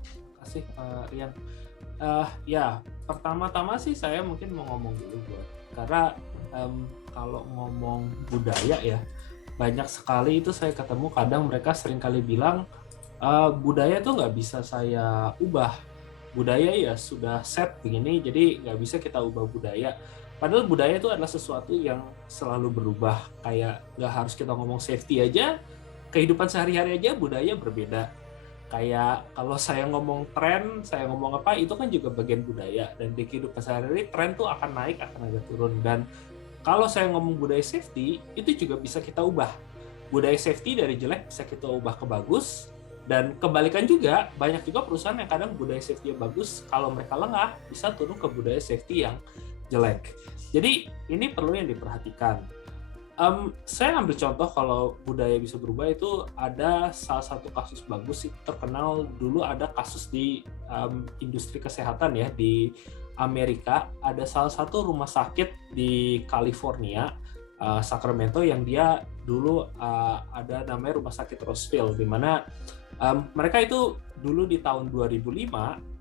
Terima kasih Pak Rian. Ya, pertama-tama sih saya mungkin mau ngomong dulu buat, karena kalau ngomong budaya ya, banyak sekali itu saya ketemu, kadang mereka sering kali bilang budaya itu nggak bisa saya ubah, budaya ya sudah set begini, jadi nggak bisa kita ubah budaya. Padahal budaya itu adalah sesuatu yang selalu berubah. Kayak nggak harus kita ngomong safety aja, kehidupan sehari-hari aja budaya berbeda. Kayak kalau saya ngomong tren, saya ngomong apa, itu kan juga bagian budaya. Dan di kehidupan sehari-hari, tren tuh akan naik, akan agak turun. Dan kalau saya ngomong budaya safety, itu juga bisa kita ubah. Budaya safety dari jelek bisa kita ubah ke bagus. Dan kebalikan juga, banyak juga perusahaan yang kadang budaya safety yang bagus, kalau mereka lengah, bisa turun ke budaya safety yang jelek. Jadi ini perlu yang diperhatikan. Saya ambil contoh kalau budaya bisa berubah, itu ada salah satu kasus bagus, terkenal dulu ada kasus di industri kesehatan ya, di Amerika. Ada salah satu rumah sakit di California, Sacramento, yang dia dulu ada namanya rumah sakit Roseville, di mana mereka itu dulu di tahun 2005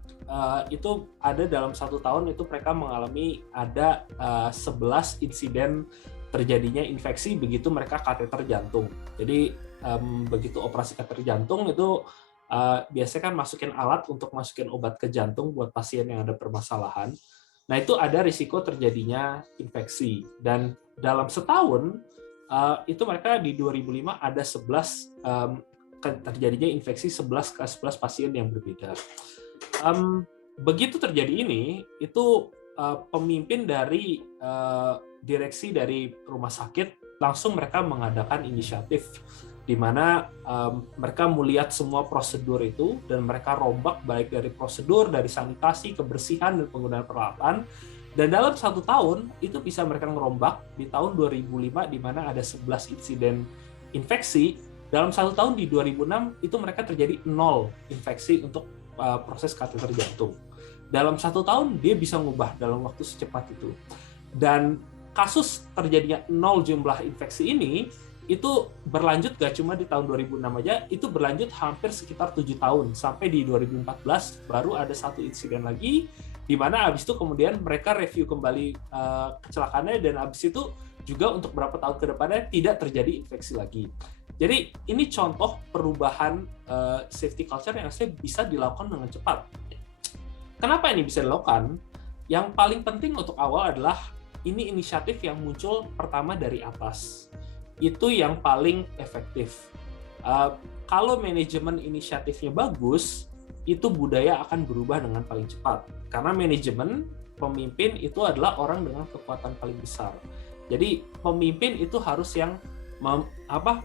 itu ada dalam satu tahun itu mereka mengalami ada 11 insiden terjadinya infeksi begitu mereka kateter jantung. Jadi begitu operasi kateter jantung itu biasanya kan masukin alat untuk masukin obat ke jantung buat pasien yang ada permasalahan. Nah, itu ada risiko terjadinya infeksi. Dan dalam setahun itu mereka di 2005 ada 11 terjadinya infeksi 11 pasien yang berbeda. Begitu terjadi ini, itu pemimpin dari direksi dari rumah sakit langsung mereka mengadakan inisiatif di mana mereka melihat semua prosedur itu dan mereka rombak baik dari prosedur, dari sanitasi, kebersihan, dan penggunaan peralatan. Dan dalam satu tahun itu bisa mereka ngerombak di tahun 2005 di mana ada 11 insiden infeksi. Dalam satu tahun di 2006 itu mereka terjadi 0 infeksi untuk proses kateter jantung. Dalam satu tahun dia bisa ngubah dalam waktu secepat itu. Dan kasus terjadinya 0 jumlah infeksi ini itu berlanjut gak cuma di tahun 2006 aja, itu berlanjut hampir sekitar 7 tahun. Sampai di 2014 baru ada satu insiden lagi, di mana habis itu kemudian mereka review kembali kecelakaannya, dan habis itu juga untuk beberapa tahun ke depannya tidak terjadi infeksi lagi. Jadi ini contoh perubahan safety culture yang harusnya bisa dilakukan dengan cepat. Kenapa ini bisa dilakukan? Yang paling penting untuk awal adalah ini inisiatif yang muncul pertama dari atas. Itu yang paling efektif. Kalau manajemen inisiatifnya bagus, itu budaya akan berubah dengan paling cepat. Karena manajemen, pemimpin itu adalah orang dengan kekuatan paling besar. Jadi pemimpin itu harus yang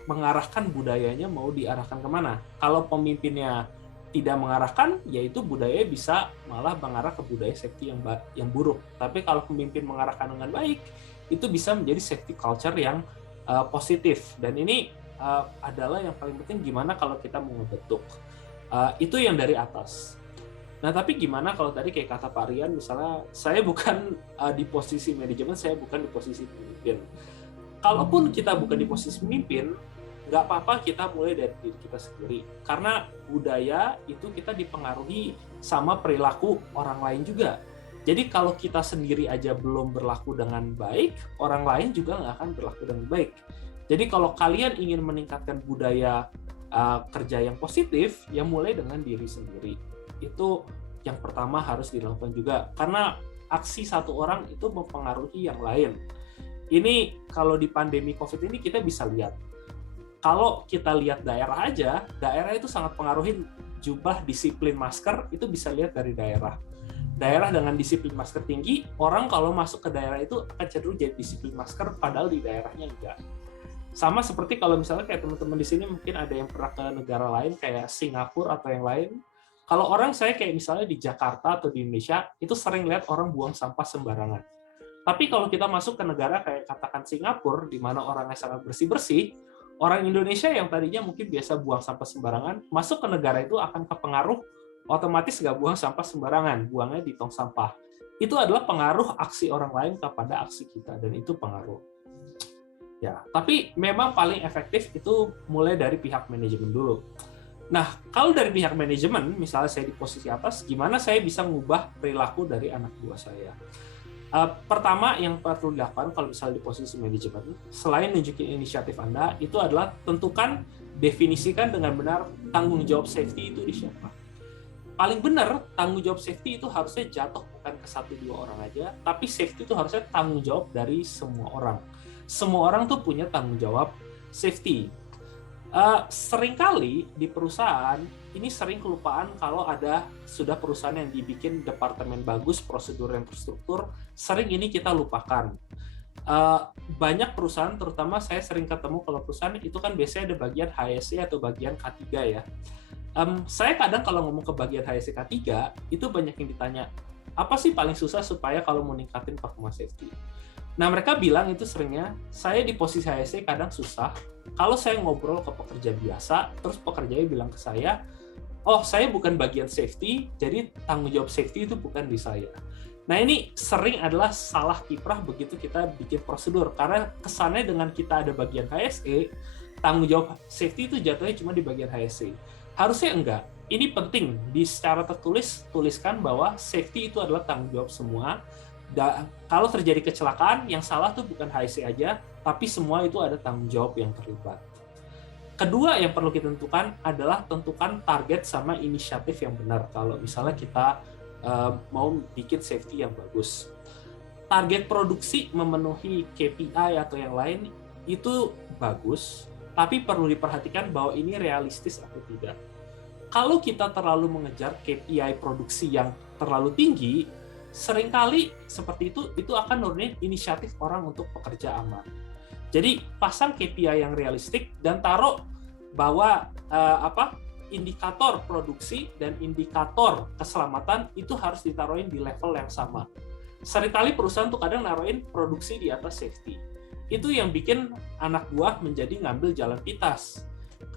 mengarahkan budayanya mau diarahkan kemana. Kalau pemimpinnya tidak mengarahkan, yaitu budaya bisa malah mengarah ke budaya safety yang buruk. Tapi kalau pemimpin mengarahkan dengan baik, itu bisa menjadi safety culture yang positif. Dan ini adalah yang paling penting, gimana kalau kita mau ngebentuk. Itu yang dari atas. Nah, tapi gimana kalau tadi kayak kata Pak Rian, misalnya saya bukan di posisi manajemen, saya bukan di posisi pemimpin. Kalaupun kita bukan di posisi pemimpin, nggak apa-apa kita mulai dari diri kita sendiri. Karena budaya itu kita dipengaruhi sama perilaku orang lain juga. Jadi kalau kita sendiri aja belum berlaku dengan baik, orang lain juga nggak akan berlaku dengan baik. Jadi kalau kalian ingin meningkatkan budaya kerja yang positif, ya mulai dengan diri sendiri. Itu yang pertama harus dilakukan juga. Karena aksi satu orang itu mempengaruhi yang lain. Ini kalau di pandemi COVID ini kita bisa lihat. Kalau kita lihat daerah aja, daerah itu sangat pengaruhi jumlah disiplin masker, itu bisa lihat dari daerah. Daerah dengan disiplin masker tinggi, orang kalau masuk ke daerah itu akan cenderung jadi disiplin masker, padahal di daerahnya enggak. Sama seperti kalau misalnya kayak teman-teman di sini mungkin ada yang pernah ke negara lain kayak Singapura atau yang lain. Kalau orang saya kayak misalnya di Jakarta atau di Indonesia, itu sering lihat orang buang sampah sembarangan. Tapi kalau kita masuk ke negara kayak katakan Singapura, di mana orangnya sangat bersih-bersih, orang Indonesia yang tadinya mungkin biasa buang sampah sembarangan, masuk ke negara itu akan kepengaruh, otomatis nggak buang sampah sembarangan, buangnya di tong sampah. Itu adalah pengaruh aksi orang lain kepada aksi kita, dan itu pengaruh. Ya, tapi memang paling efektif itu mulai dari pihak manajemen dulu. Nah, kalau dari pihak manajemen, misalnya saya di posisi atas, gimana saya bisa mengubah perilaku dari anak buah saya? Pertama yang perlu dilakukan kalau misalnya di posisi manajemen, selain nunjukin inisiatif Anda, itu adalah tentukan, definisikan dengan benar tanggung jawab safety itu di siapa. Paling benar, tanggung jawab safety itu harusnya jatuh bukan ke 1-2 orang aja, tapi safety itu harusnya tanggung jawab dari semua orang. Semua orang tuh punya tanggung jawab safety. Seringkali di perusahaan, ini sering kelupaan kalau ada sudah perusahaan yang dibikin departemen bagus, prosedur yang terstruktur, sering ini kita lupakan. Banyak perusahaan, terutama saya sering ketemu kalau perusahaan itu kan biasanya ada bagian HSE atau bagian K3 ya. Saya kadang kalau ngomong ke bagian HSE K3, itu banyak yang ditanya, apa sih paling susah supaya kalau mau ningkatin performa safety? Nah, mereka bilang itu seringnya, saya di posisi HSE kadang susah, kalau saya ngobrol ke pekerja biasa, terus pekerjanya bilang ke saya, oh saya bukan bagian safety, jadi tanggung jawab safety itu bukan di saya. Nah ini sering adalah salah kiprah begitu kita bikin prosedur, karena kesannya dengan kita ada bagian HSE, tanggung jawab safety itu jatuhnya cuma di bagian HSE. Harusnya enggak. Ini penting, di secara tertulis, tuliskan bahwa safety itu adalah tanggung jawab semua. Kalau terjadi kecelakaan, yang salah tuh bukan HSE aja, tapi semua itu ada tanggung jawab yang terlibat. Kedua yang perlu kita tentukan adalah tentukan target sama inisiatif yang benar. Kalau misalnya kita mau bikin safety yang bagus. Target produksi memenuhi KPI atau yang lain itu bagus, tapi perlu diperhatikan bahwa ini realistis atau tidak. Kalau kita terlalu mengejar KPI produksi yang terlalu tinggi, seringkali seperti itu akan nurunin inisiatif orang untuk bekerja aman. Jadi pasang KPI yang realistik dan taruh bahwa indikator produksi dan indikator keselamatan itu harus ditaruhin di level yang sama. Seringkali perusahaan tuh kadang naruhin produksi di atas safety. Itu yang bikin anak buah menjadi ngambil jalan pintas.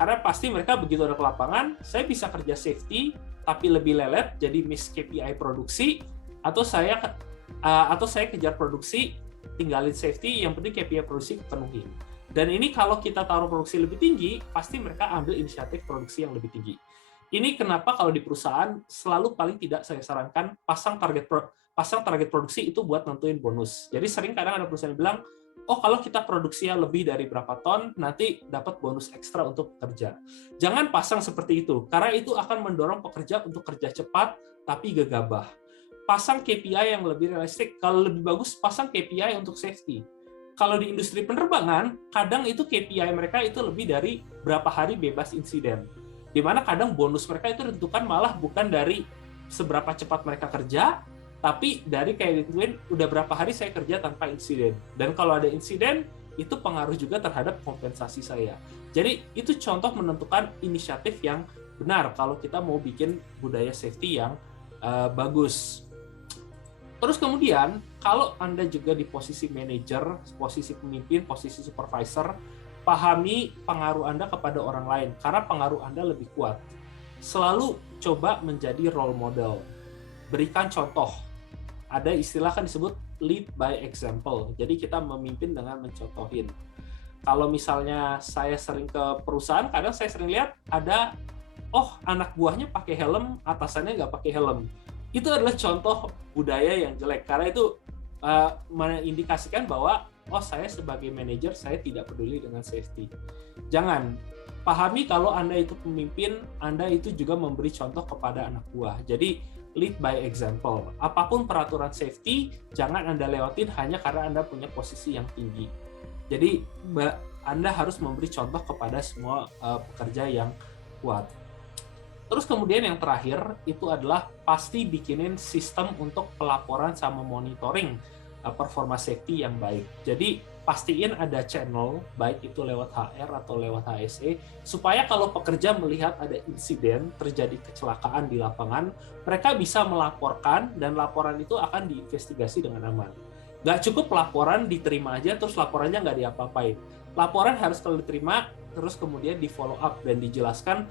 Karena pasti mereka begitu ada ke lapangan, saya bisa kerja safety tapi lebih lelet jadi miss KPI produksi, atau saya kejar produksi tinggalin safety, yang penting KPI produksi penuhin. Dan ini kalau kita taruh produksi lebih tinggi, pasti mereka ambil inisiatif produksi yang lebih tinggi. Ini kenapa kalau di perusahaan selalu paling tidak saya sarankan pasang target produksi itu buat nentuin bonus. Jadi sering kadang ada perusahaan yang bilang, oh kalau kita produksinya lebih dari berapa ton, nanti dapat bonus ekstra untuk pekerja. Jangan pasang seperti itu, karena itu akan mendorong pekerja untuk kerja cepat tapi gegabah. Pasang KPI yang lebih realistik. Kalau lebih bagus, pasang KPI untuk safety. Kalau di industri penerbangan, kadang itu KPI mereka itu lebih dari berapa hari bebas insiden. Di mana kadang bonus mereka itu ditentukan malah bukan dari seberapa cepat mereka kerja, tapi dari kayak ditentuin udah berapa hari saya kerja tanpa insiden. Dan kalau ada insiden, itu pengaruh juga terhadap kompensasi saya. Jadi itu contoh menentukan inisiatif yang benar kalau kita mau bikin budaya safety yang bagus. Terus kemudian, kalau Anda juga di posisi manajer, posisi pemimpin, posisi supervisor, pahami pengaruh Anda kepada orang lain, karena pengaruh Anda lebih kuat. Selalu coba menjadi role model. Berikan contoh. Ada istilah kan disebut lead by example. Jadi kita memimpin dengan mencontohin. kalau misalnya saya sering ke perusahaan, kadang saya sering lihat ada, anak buahnya pakai helm, atasannya nggak pakai helm. Itu adalah contoh budaya yang jelek, karena itu mengindikasikan bahwa, saya sebagai manajer, saya tidak peduli dengan safety. Jangan. Pahami kalau Anda itu pemimpin, Anda itu juga memberi contoh kepada anak buah. Jadi, lead by example. Apapun peraturan safety, jangan Anda lewatin hanya karena Anda punya posisi yang tinggi. Jadi Anda harus memberi contoh kepada semua pekerja yang kuat. Terus kemudian yang terakhir itu adalah pasti bikinin sistem untuk pelaporan sama monitoring performa safety yang baik. Jadi pastiin ada channel, baik itu lewat HR atau lewat HSE, supaya kalau pekerja melihat ada insiden, terjadi kecelakaan di lapangan, mereka bisa melaporkan dan laporan itu akan diinvestigasi dengan aman. Nggak cukup laporan diterima aja, terus laporannya nggak diapa-apain. Laporan harus kalau diterima, terus kemudian di follow up dan dijelaskan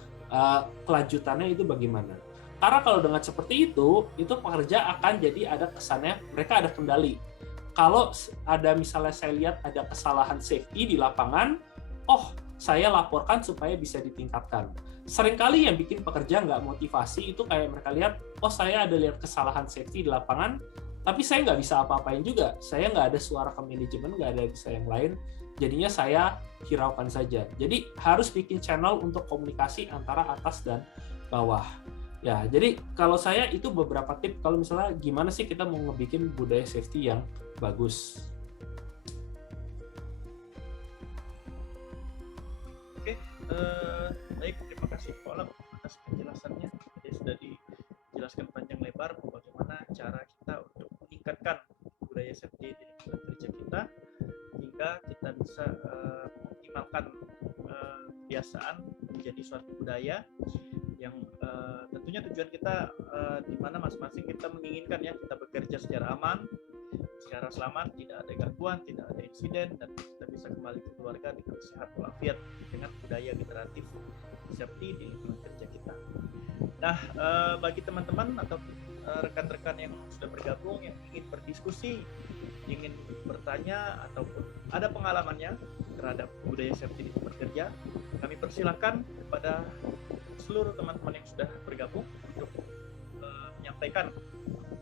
kelanjutannya itu bagaimana. Karena kalau dengan seperti itu pekerja akan jadi ada kesannya mereka ada kendali. Kalau ada misalnya saya lihat ada kesalahan safety di lapangan, saya laporkan supaya bisa ditingkatkan. Seringkali yang bikin pekerja nggak motivasi itu kayak mereka lihat, saya ada lihat kesalahan safety di lapangan, tapi saya nggak bisa apa-apain juga. Saya nggak ada suara ke manajemen, nggak ada bisa yang lain. Jadinya saya hiraukan saja. Jadi harus bikin channel untuk komunikasi antara atas dan bawah. Ya, jadi kalau saya itu beberapa tips kalau misalnya gimana sih kita mau ngebikin budaya safety yang bagus. Oke, baik, terima kasih Pak Olam atas penjelasannya. Jadi sudah dijelaskan panjang lebar bagaimana cara kita untuk meningkatkan budaya safety di lingkungan kerja kita hingga kita bisa mengoptimalkan kebiasaan menjadi suatu budaya yang tentunya tujuan kita di mana masing-masing kita menginginkan ya kita bekerja secara aman, secara selamat, tidak ada gangguan, tidak ada insiden, dan kita bisa kembali ke keluarga dengan sehat walafiat dengan budaya generatif safety di lingkungan kerja kita. Nah, bagi teman-teman atau rekan-rekan yang sudah bergabung yang ingin berdiskusi, ingin bertanya ataupun ada pengalamannya terhadap budaya safety di tempat kerja, kami persilahkan kepada seluruh teman-teman yang sudah bergabung untuk menyampaikan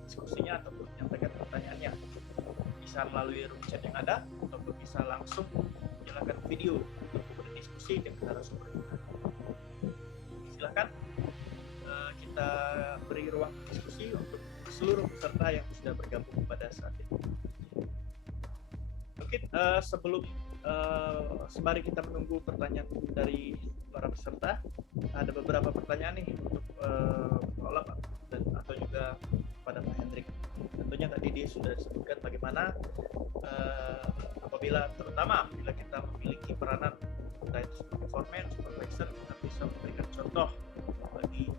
diskusinya ataupun menyampaikan pertanyaannya. Bisa melalui room chat yang ada ataupun bisa langsung menyalakan video untuk berdiskusi dengan narasumber kita. Silakan kita beri ruang diskusi untuk seluruh peserta yang sudah bergabung pada saat ini. Mungkin sebelum sembari kita menunggu pertanyaan dari para peserta, ada beberapa pertanyaan nih untuk Olam dan atau juga pada Pak Hendrik. Tentunya tadi dia sudah disebutkan bagaimana terutama apabila kita memiliki peranan entah itu sebagai foreman, supervisor, kita bisa memberikan contoh bagi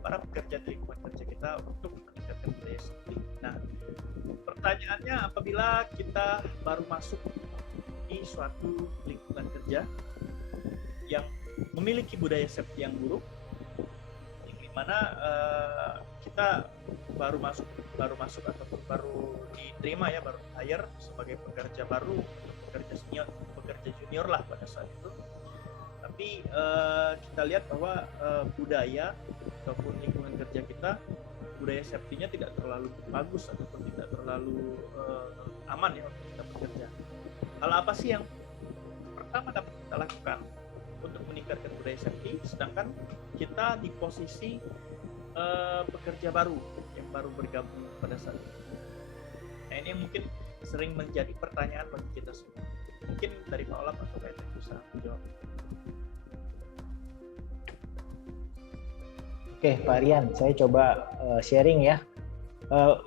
para pekerja di lingkungan kerja kita untuk meningkatkan budaya safety. Nah, pertanyaannya apabila kita baru masuk di suatu lingkungan kerja yang memiliki budaya safety yang buruk, di mana kita baru masuk ataupun baru diterima ya, baru hire sebagai pekerja baru, pekerja junior lah pada saat itu. Tapi kita lihat bahwa budaya ataupun lingkungan kerja kita, budaya safety-nya tidak terlalu bagus ataupun tidak terlalu aman ya untuk kita bekerja. Hal apa sih yang pertama dapat kita lakukan untuk meningkatkan budaya safety, sedangkan kita di posisi pekerja baru yang baru bergabung pada saat itu? Nah, ini yang mungkin sering menjadi pertanyaan bagi kita semua. Mungkin dari Pak Olam atau Pak Hendrik bisa menjawab. Oke, Pak Rian, saya coba sharing ya.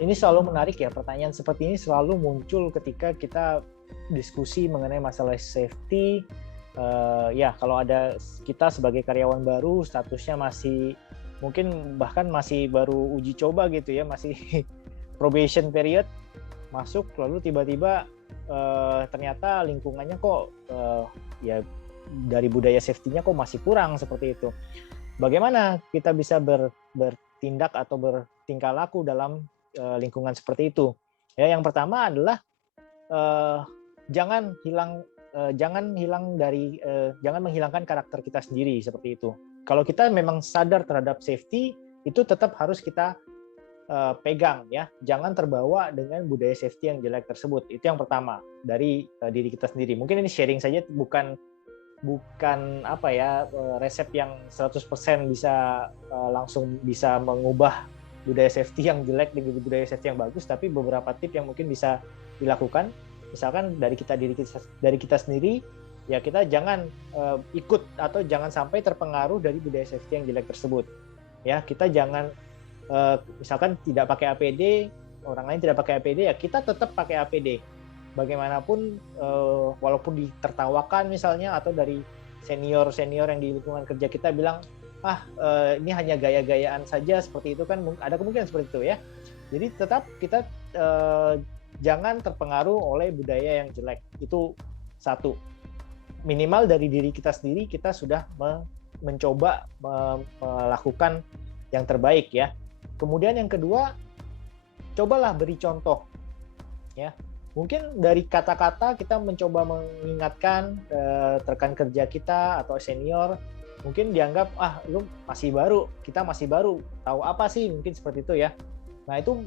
Ini selalu menarik ya, pertanyaan seperti ini selalu muncul ketika kita diskusi mengenai masalah safety. Ya, kalau ada kita sebagai karyawan baru, statusnya masih mungkin bahkan masih baru uji coba gitu ya, masih probation period, masuk lalu tiba-tiba ternyata lingkungannya kok ya dari budaya safety-nya kok masih kurang seperti itu. Bagaimana kita bisa bertindak atau bertingkah laku dalam lingkungan seperti itu? Ya, yang pertama adalah jangan hilang jangan menghilangkan karakter kita sendiri seperti itu. Kalau kita memang sadar terhadap safety, itu tetap harus kita pegang ya. Jangan terbawa dengan budaya safety yang jelek tersebut. Itu yang pertama dari diri kita sendiri. Mungkin ini sharing saja, bukan apa ya resep yang 100% bisa langsung bisa mengubah budaya safety yang jelek dengan budaya safety yang bagus, tapi beberapa tips yang mungkin bisa dilakukan. Misalkan dari kita sendiri, ya kita jangan ikut atau jangan sampai terpengaruh dari budaya safety yang jelek tersebut. Ya, kita jangan misalkan tidak pakai APD, orang lain tidak pakai APD, ya kita tetap pakai APD. Bagaimanapun walaupun ditertawakan misalnya, atau dari senior yang di lingkungan kerja kita bilang, ini hanya gaya-gayaan saja, seperti itu kan, ada kemungkinan seperti itu ya. Jadi tetap kita jangan terpengaruh oleh budaya yang jelek. Itu satu. Minimal dari diri kita sendiri, kita sudah mencoba melakukan yang terbaik ya. Kemudian yang kedua, cobalah beri contoh. Ya, mungkin dari kata-kata kita mencoba mengingatkan rekan kerja kita atau senior, mungkin dianggap lu masih baru, kita masih baru, tahu apa sih, mungkin seperti itu ya. Nah itu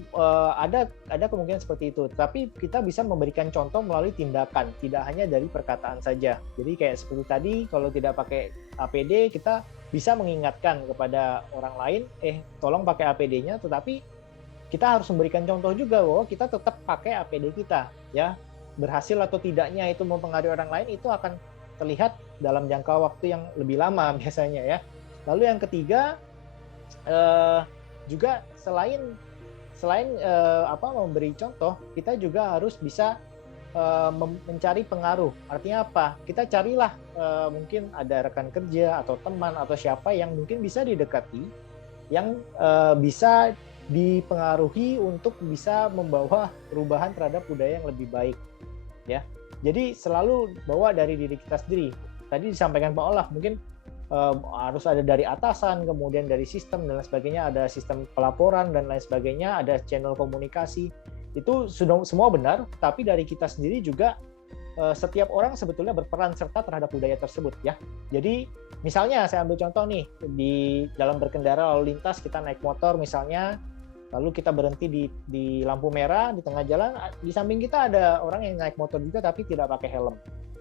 ada kemungkinan seperti itu, tapi kita bisa memberikan contoh melalui tindakan, tidak hanya dari perkataan saja. Jadi kayak seperti tadi, kalau tidak pakai APD, kita bisa mengingatkan kepada orang lain, tolong pakai APD-nya, tetapi kita harus memberikan contoh juga bahwa kita tetap pakai APD kita, ya. Berhasil atau tidaknya itu mempengaruhi orang lain, itu akan terlihat dalam jangka waktu yang lebih lama biasanya ya. Lalu yang ketiga, juga selain memberi contoh, kita juga harus bisa mencari pengaruh. Artinya apa? Kita carilah mungkin ada rekan kerja atau teman atau siapa yang mungkin bisa didekati, yang bisa dipengaruhi untuk bisa membawa perubahan terhadap budaya yang lebih baik ya. Jadi selalu bawa dari diri kita sendiri. Tadi disampaikan Pak Olaf, mungkin harus ada dari atasan, kemudian dari sistem dan lain sebagainya, ada sistem pelaporan dan lain sebagainya, ada channel komunikasi. Itu sudah semua benar, tapi dari kita sendiri juga setiap orang sebetulnya berperan serta terhadap budaya tersebut ya. Jadi misalnya saya ambil contoh nih, di dalam berkendara lalu lintas, kita naik motor misalnya, lalu kita berhenti di lampu merah di tengah jalan, di samping kita ada orang yang naik motor juga tapi tidak pakai helm.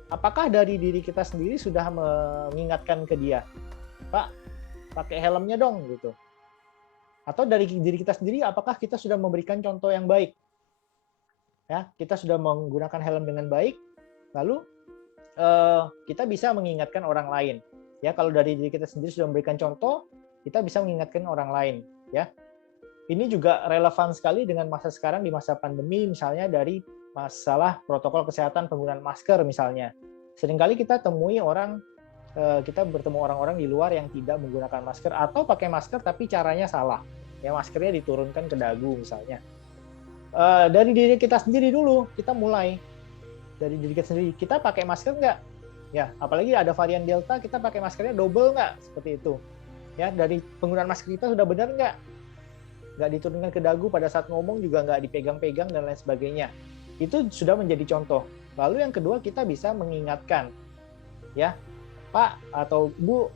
Apakah dari diri kita sendiri sudah mengingatkan ke dia, Pak, pakai helmnya dong gitu? Atau dari diri kita sendiri, apakah kita sudah memberikan contoh yang baik? Ya, kita sudah menggunakan helm dengan baik, lalu kita bisa mengingatkan orang lain. Ya, kalau dari diri kita sendiri sudah memberikan contoh, kita bisa mengingatkan orang lain. Ya, ini juga relevan sekali dengan masa sekarang, di masa pandemi, misalnya dari masalah protokol kesehatan penggunaan masker misalnya. Seringkali kita kita bertemu orang-orang di luar yang tidak menggunakan masker atau pakai masker tapi caranya salah. Ya, maskernya diturunkan ke dagu misalnya. Dari diri kita sendiri dulu, kita mulai dari diri kita sendiri. Kita pakai masker nggak? Ya, apalagi ada varian Delta, kita pakai maskernya double nggak? Seperti itu. Ya, dari penggunaan masker kita sudah benar nggak? Nggak diturunkan ke dagu, pada saat ngomong juga nggak dipegang-pegang dan lain sebagainya. Itu sudah menjadi contoh. Lalu yang kedua, kita bisa mengingatkan, ya, Pak atau Bu,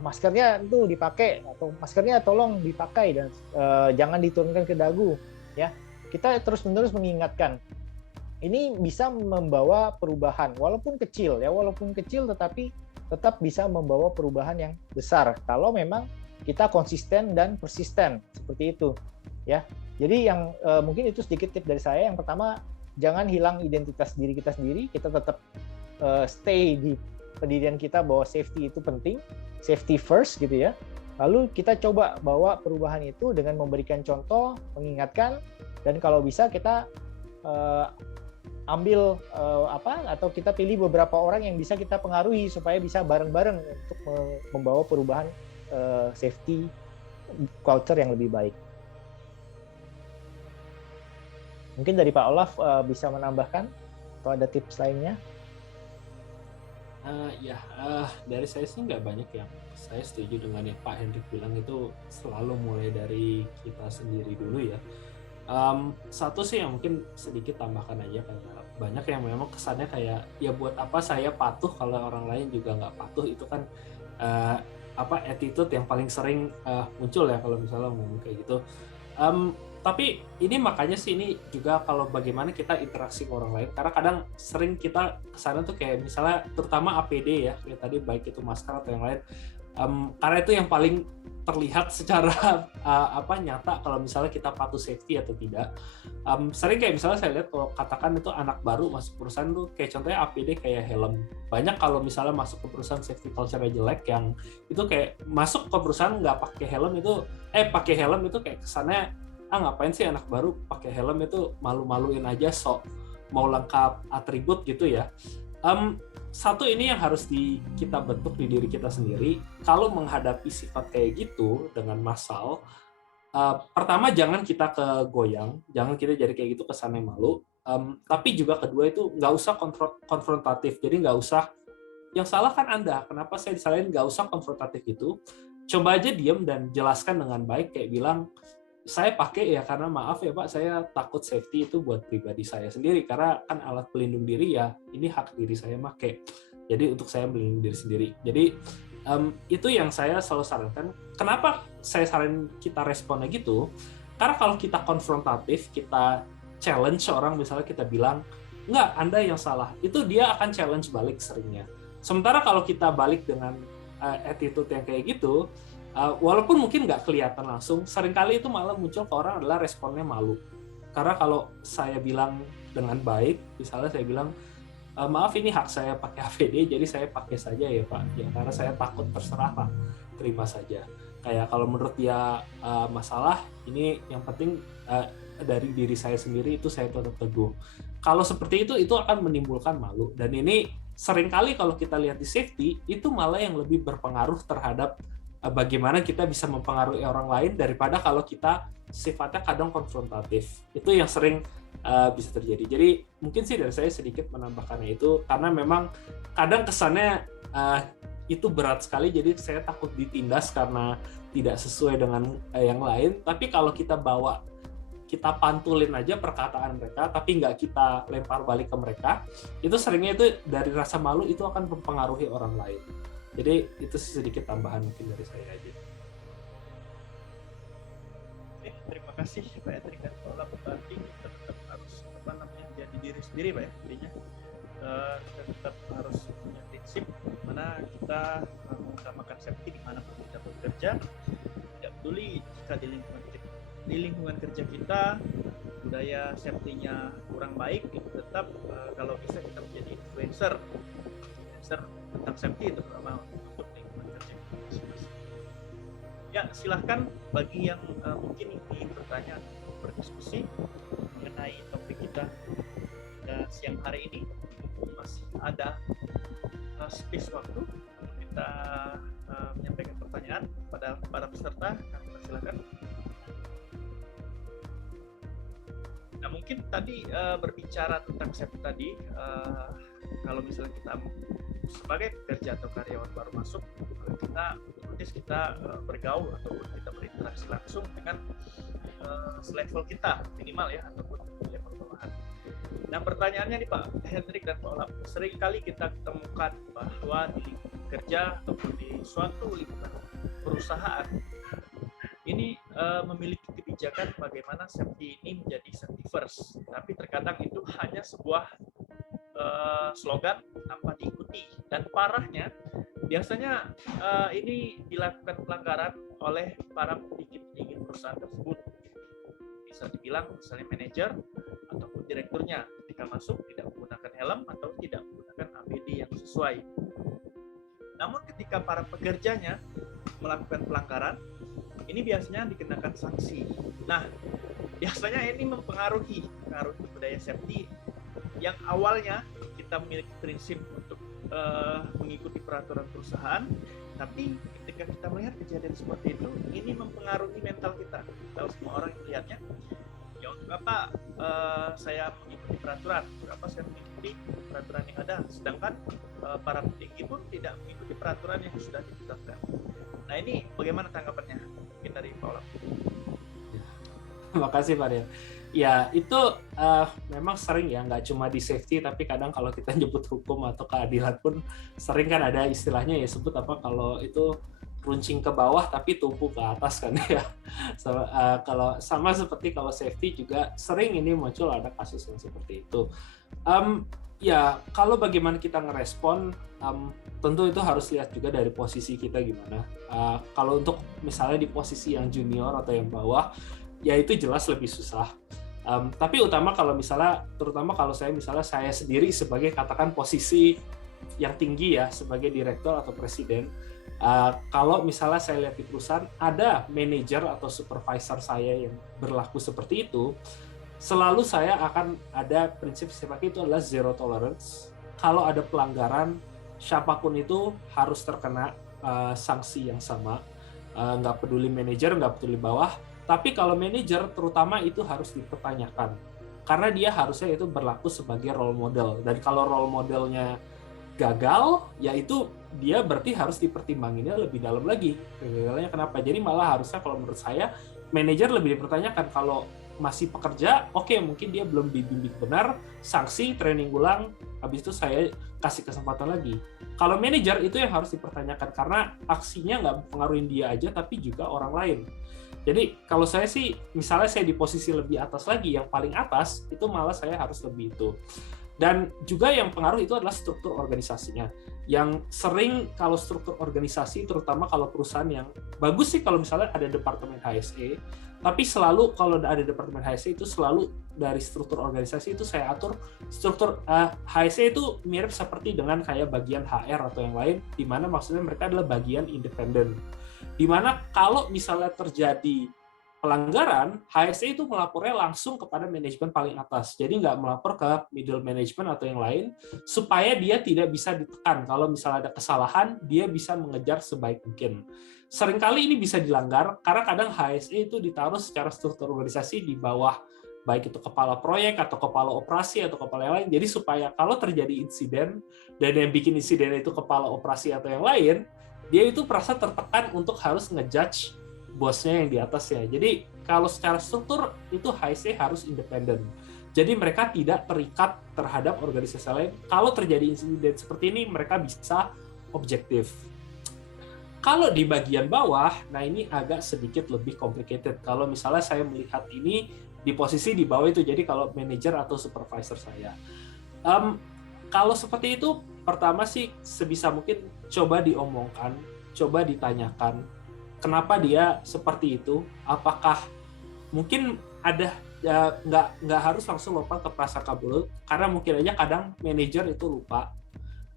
maskernya itu dipakai, atau maskernya tolong dipakai dan jangan diturunkan ke dagu, ya. Kita terus-menerus mengingatkan. Ini bisa membawa perubahan, walaupun kecil, tetapi tetap bisa membawa perubahan yang besar kalau memang kita konsisten dan persisten, seperti itu, ya. Jadi yang mungkin itu sedikit tips dari saya. Yang pertama, jangan hilang identitas diri kita sendiri. Kita tetap stay di pendirian kita bahwa safety itu penting, safety first gitu ya. Lalu kita coba bawa perubahan itu dengan memberikan contoh, mengingatkan, dan kalau bisa kita ambil atau kita pilih beberapa orang yang bisa kita pengaruhi supaya bisa bareng-bareng untuk membawa perubahan safety culture yang lebih baik. Mungkin dari Pak Olaf bisa menambahkan atau ada tips lainnya? Dari saya sih nggak banyak yang saya setuju dengan yang Pak Hendrik bilang, itu selalu mulai dari kita sendiri dulu ya. Satu sih yang mungkin sedikit tambahkan aja, karena banyak yang memang kesannya kayak ya buat apa saya patuh kalau orang lain juga nggak patuh. Itu kan uh, attitude yang paling sering muncul ya kalau misalnya ngomong kayak gitu. Tapi ini makanya sih ini juga kalau bagaimana kita interaksi ke orang lain, karena kadang sering kita kesana tuh kayak misalnya terutama APD ya, kayak tadi baik itu masker atau yang lain, karena itu yang paling terlihat secara nyata kalau misalnya kita patuh safety atau tidak. Sering kayak misalnya saya lihat kalau katakan itu anak baru masuk perusahaan tuh kayak contohnya APD kayak helm. Banyak kalau misalnya masuk ke perusahaan safety culture-nya jelek, yang itu kayak masuk ke perusahaan nggak pakai helm itu pakai helm itu kayak kesannya ngapain sih anak baru pakai helm, itu malu-maluin aja, sok mau lengkap atribut gitu ya. Satu ini yang harus kita bentuk di diri kita sendiri kalau menghadapi sifat kayak gitu dengan massal. Pertama, jangan kita kegoyang, jangan kita jadi kayak gitu kesannya malu. Tapi juga kedua itu nggak usah konfrontatif, jadi nggak usah yang salah kan Anda, kenapa saya disalahin, nggak usah konfrontatif gitu. Coba aja diam dan jelaskan dengan baik, kayak bilang, saya pakai ya karena maaf ya Pak, saya takut safety itu buat pribadi saya sendiri, karena kan alat pelindung diri ya, ini hak diri saya pakai. Jadi untuk saya melindungi diri sendiri. Jadi itu yang saya selalu sarankan. Kenapa saya saran kita responnya gitu? Karena kalau kita konfrontatif, kita challenge orang, misalnya kita bilang, enggak, Anda yang salah, itu dia akan challenge balik seringnya. Sementara kalau kita balik dengan attitude yang kayak gitu, walaupun mungkin nggak kelihatan langsung, seringkali itu malah muncul ke orang adalah responnya malu. Karena kalau saya bilang dengan baik, misalnya saya bilang, maaf ini hak saya pakai APD, jadi saya pakai saja ya Pak, ya karena saya takut, terserah Pak, terima saja. Kayak kalau menurut dia masalah, ini yang penting dari diri saya sendiri, itu saya tetap teguh. Kalau seperti itu akan menimbulkan malu, dan ini seringkali kalau kita lihat di safety, itu malah yang lebih berpengaruh terhadap bagaimana kita bisa mempengaruhi orang lain daripada kalau kita sifatnya kadang konfrontatif. Itu yang sering bisa terjadi. Jadi mungkin sih dari saya sedikit menambahkannya itu, karena memang kadang kesannya itu berat sekali, jadi saya takut ditindas karena tidak sesuai dengan yang lain. Tapi kalau kita kita pantulin aja perkataan mereka, tapi nggak kita lempar balik ke mereka, itu seringnya itu dari rasa malu itu akan mempengaruhi orang lain. Jadi itu sedikit tambahan mungkin dari saya aja. Oke, terima kasih Pak Hendrik dan Pak Ola. Berarti kita tetap harus jadi diri sendiri Pak ya, intinya kita tetap harus punya prinsip mana kita mengutamakan safety dimanapun kita bekerja. Tidak peduli jika di lingkungan kerja kita budaya safety-nya kurang baik, itu tetap kalau bisa kita menjadi influencer tentang safety, terutama untuk lingkungan kerja kita masing-masing. Ya, silahkan bagi yang mungkin ingin bertanya atau berdiskusi mengenai topik kita siang hari ini, masih ada space waktu untuk kita menyampaikan pertanyaan pada para peserta. Kami persilakan. Nah, mungkin tadi berbicara tentang safety tadi, kalau misalnya kita sebagai pekerja atau karyawan baru masuk, kita bergaul ataupun kita berinteraksi langsung dengan selevel kita minimal ya, ataupun level bawahan. Nah, pertanyaannya nih Pak Hendrik dan Pak Olaf, sering kali kita temukan bahwa di lingkungan kerja ataupun di suatu lingkungan perusahaan ini memiliki kebijakan bagaimana safety ini menjadi safety first, tapi terkadang itu hanya sebuah slogan tanpa diikuti, dan parahnya biasanya ini dilakukan pelanggaran oleh para petinggi perusahaan tersebut. Bisa dibilang misalnya manajer ataupun direkturnya ketika masuk tidak menggunakan helm atau tidak menggunakan APD yang sesuai. Namun ketika para pekerjanya melakukan pelanggaran, ini biasanya dikenakan sanksi. Nah, biasanya ini mempengaruhi budaya safety yang awalnya kita memiliki prinsip untuk mengikuti peraturan perusahaan, tapi ketika kita melihat kejadian seperti itu, ini mempengaruhi mental kita. Tahu semua orang yang melihatnya, ya untuk apa saya mengikuti peraturan, untuk apa saya mengikuti peraturan yang ada, sedangkan para petinggi pun tidak mengikuti peraturan yang sudah ditetapkan. Nah, ini bagaimana tanggapannya? Mungkin dari Pak Olaf. Makasih Pak Rian. Ya itu memang sering ya, nggak cuma di safety, tapi kadang kalau kita nyebut hukum atau keadilan pun sering kan ada istilahnya ya, sebut apa kalau itu runcing ke bawah tapi tumpu ke atas kan ya. Kalau sama seperti kalau safety juga sering ini muncul ada kasus yang seperti itu. Ya kalau bagaimana kita ngerespon, tentu itu harus lihat juga dari posisi kita gimana. Kalau untuk misalnya di posisi yang junior atau yang bawah, ya itu jelas lebih susah. Tapi terutama kalau saya sendiri sebagai katakan posisi yang tinggi ya, sebagai direktur atau presiden, kalau misalnya saya lihat di perusahaan ada manajer atau supervisor saya yang berlaku seperti itu, selalu saya akan ada prinsip seperti itu adalah zero tolerance. Kalau ada pelanggaran, siapapun itu harus terkena sanksi yang sama. Nggak peduli manajer, nggak peduli bawah. Tapi kalau manajer terutama itu harus dipertanyakan. Karena dia harusnya itu berlaku sebagai role model. Dan kalau role modelnya gagal, ya itu dia berarti harus dipertimbanginnya lebih dalam lagi. Gagalnya kenapa? Jadi malah harusnya kalau menurut saya, manajer lebih dipertanyakan. Kalau masih pekerja, oke, mungkin dia belum dibimbing benar, sanksi, training ulang, habis itu saya kasih kesempatan lagi. Kalau manajer itu yang harus dipertanyakan, karena aksinya nggak mempengaruhi dia aja, tapi juga orang lain. Jadi kalau saya sih, misalnya saya di posisi lebih atas lagi, yang paling atas, itu malah saya harus lebih itu. Dan juga yang pengaruh itu adalah struktur organisasinya. Yang sering kalau struktur organisasi, terutama kalau perusahaan yang bagus sih kalau misalnya ada departemen HSE, tapi selalu kalau ada departemen HSE itu selalu dari struktur organisasi itu saya atur struktur HSE itu mirip seperti dengan kayak bagian HR atau yang lain, di mana maksudnya mereka adalah bagian independen. Di mana kalau misalnya terjadi pelanggaran, HSE itu melapornya langsung kepada manajemen paling atas. Jadi nggak melapor ke middle management atau yang lain, supaya dia tidak bisa ditekan. Kalau misalnya ada kesalahan, dia bisa mengejar sebaik mungkin. Seringkali ini bisa dilanggar, karena kadang HSE itu ditaruh secara struktur organisasi di bawah, baik itu kepala proyek, atau kepala operasi, atau kepala yang lain. Jadi supaya kalau terjadi insiden, dan yang bikin insiden itu kepala operasi atau yang lain, dia itu merasa tertekan untuk harus ngejudge bosnya yang di atasnya. Jadi kalau secara struktur itu HSE harus independen. Jadi mereka tidak terikat terhadap organisasi lain. Kalau terjadi insiden seperti ini, mereka bisa objektif. Kalau di bagian bawah, nah ini agak sedikit lebih complicated. Kalau misalnya saya melihat ini di posisi di bawah itu, jadi kalau manajer atau supervisor saya. Kalau seperti itu, pertama sih sebisa mungkin coba diomongkan, coba ditanyakan, kenapa dia seperti itu? Apakah mungkin ada nggak harus langsung lompat ke prasangka buruk, karena mungkin aja kadang manajer itu lupa,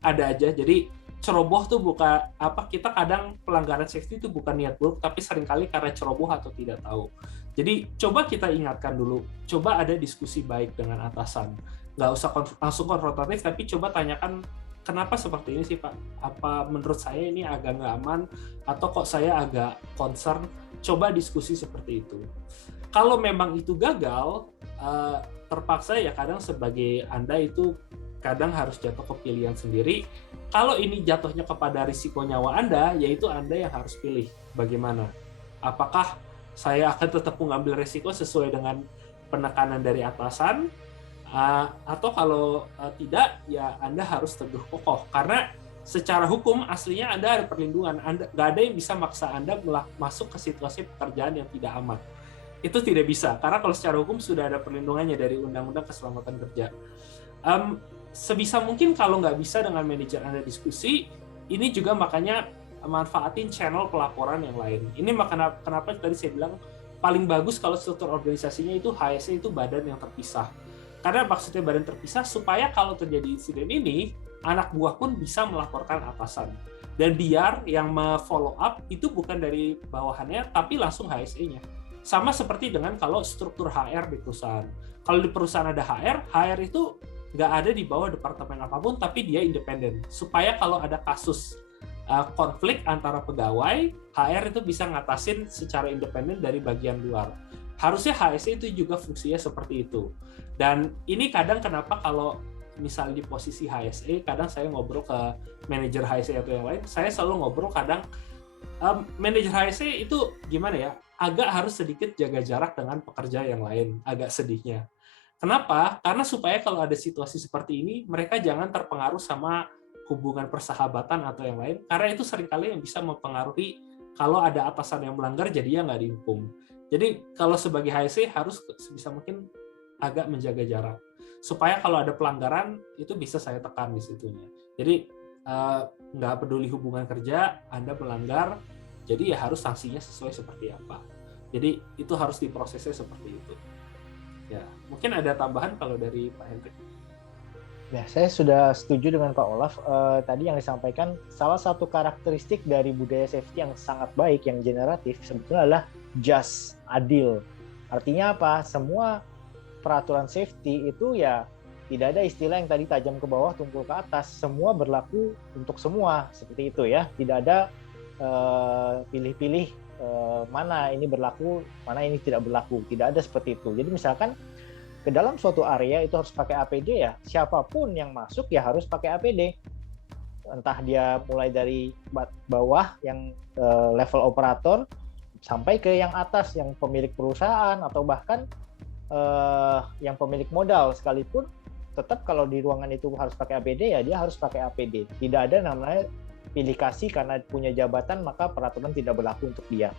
ada aja. Jadi ceroboh tuh bukan kita kadang pelanggaran safety itu bukan niat buruk, tapi seringkali karena ceroboh atau tidak tahu. Jadi coba kita ingatkan dulu, coba ada diskusi baik dengan atasan. Nggak usah langsung konfrontatif, tapi coba tanyakan, kenapa seperti ini sih Pak? Apa menurut saya ini agak nggak aman, atau kok saya agak concern? Coba diskusi seperti itu. Kalau memang itu gagal, terpaksa ya kadang sebagai Anda itu kadang harus jatuh ke pilihan sendiri. Kalau ini jatuhnya kepada risiko nyawa Anda, yaitu Anda yang harus pilih bagaimana. Apakah saya akan tetap mengambil risiko sesuai dengan penekanan dari atasan, atau kalau tidak, ya Anda harus teguh kokoh. Karena secara hukum aslinya Anda ada perlindungan. Nggak ada yang bisa maksa Anda masuk ke situasi pekerjaan yang tidak aman. Itu tidak bisa, karena kalau secara hukum sudah ada perlindungannya dari Undang-Undang Keselamatan Kerja. Sebisa mungkin kalau nggak bisa dengan manajer Anda diskusi, ini juga makanya manfaatin channel pelaporan yang lain. Ini kenapa tadi saya bilang paling bagus kalau struktur organisasinya itu HSE itu badan yang terpisah. Karena maksudnya badan terpisah supaya kalau terjadi insiden ini, anak buah pun bisa melaporkan atasan. Dan biar yang follow up itu bukan dari bawahannya, tapi langsung HSE-nya. Sama seperti dengan kalau struktur HR di perusahaan. Kalau di perusahaan ada HR itu nggak ada di bawah departemen apapun, tapi dia independen. Supaya kalau ada kasus konflik antara pegawai, HR itu bisa ngatasin secara independen dari bagian luar. Harusnya HSE itu juga fungsinya seperti itu. Dan ini kadang kenapa kalau misalnya di posisi HSE, kadang saya ngobrol ke manajer HSE atau yang lain, saya selalu ngobrol kadang, manajer HSE itu gimana ya, agak harus sedikit jaga jarak dengan pekerja yang lain, agak sedihnya. Kenapa? Karena supaya kalau ada situasi seperti ini, mereka jangan terpengaruh sama hubungan persahabatan atau yang lain, karena itu seringkali yang bisa mempengaruhi kalau ada atasan yang melanggar jadinya nggak dihukum. Jadi kalau sebagai HSE harus sebisa mungkin agak menjaga jarak. Supaya kalau ada pelanggaran, itu bisa saya tekan di situnya. Jadi nggak peduli hubungan kerja, Anda melanggar, jadi ya harus sanksinya sesuai seperti apa. Jadi itu harus diprosesnya seperti itu. Ya, mungkin ada tambahan kalau dari Pak Hendrik. Ya, saya sudah setuju dengan Pak Olaf. Tadi yang disampaikan, salah satu karakteristik dari budaya safety yang sangat baik, yang generatif, sebetulnya adalah just, adil. Artinya apa? Semua peraturan safety itu ya tidak ada istilah yang tadi tajam ke bawah, tumpul ke atas. Semua berlaku untuk semua, seperti itu ya. Tidak ada pilih-pilih mana ini berlaku, mana ini tidak berlaku. Tidak ada seperti itu. Jadi misalkan ke dalam suatu area itu harus pakai APD ya, siapapun yang masuk ya harus pakai APD. Entah dia mulai dari bawah yang level operator sampai ke yang atas yang pemilik perusahaan atau bahkan yang pemilik modal sekalipun, tetap kalau di ruangan itu harus pakai APD ya dia harus pakai APD. Tidak ada namanya pilih kasih karena punya jabatan maka peraturan tidak berlaku untuk dia.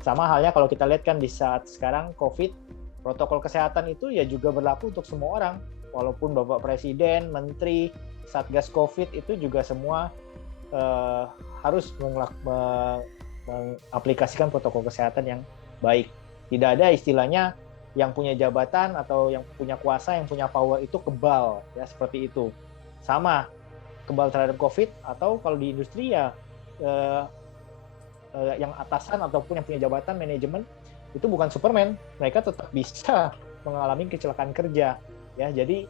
Sama halnya kalau kita lihat kan di saat sekarang COVID, protokol kesehatan itu ya juga berlaku untuk semua orang. Walaupun Bapak Presiden, Menteri, Satgas COVID itu juga semua harus mengaplikasikan protokol kesehatan yang baik. Tidak ada istilahnya yang punya jabatan atau yang punya kuasa, yang punya power itu kebal, ya seperti itu. Sama, kebal terhadap COVID, atau kalau di industri ya yang atasan ataupun yang punya jabatan manajemen itu bukan Superman, mereka tetap bisa mengalami kecelakaan kerja, ya. Jadi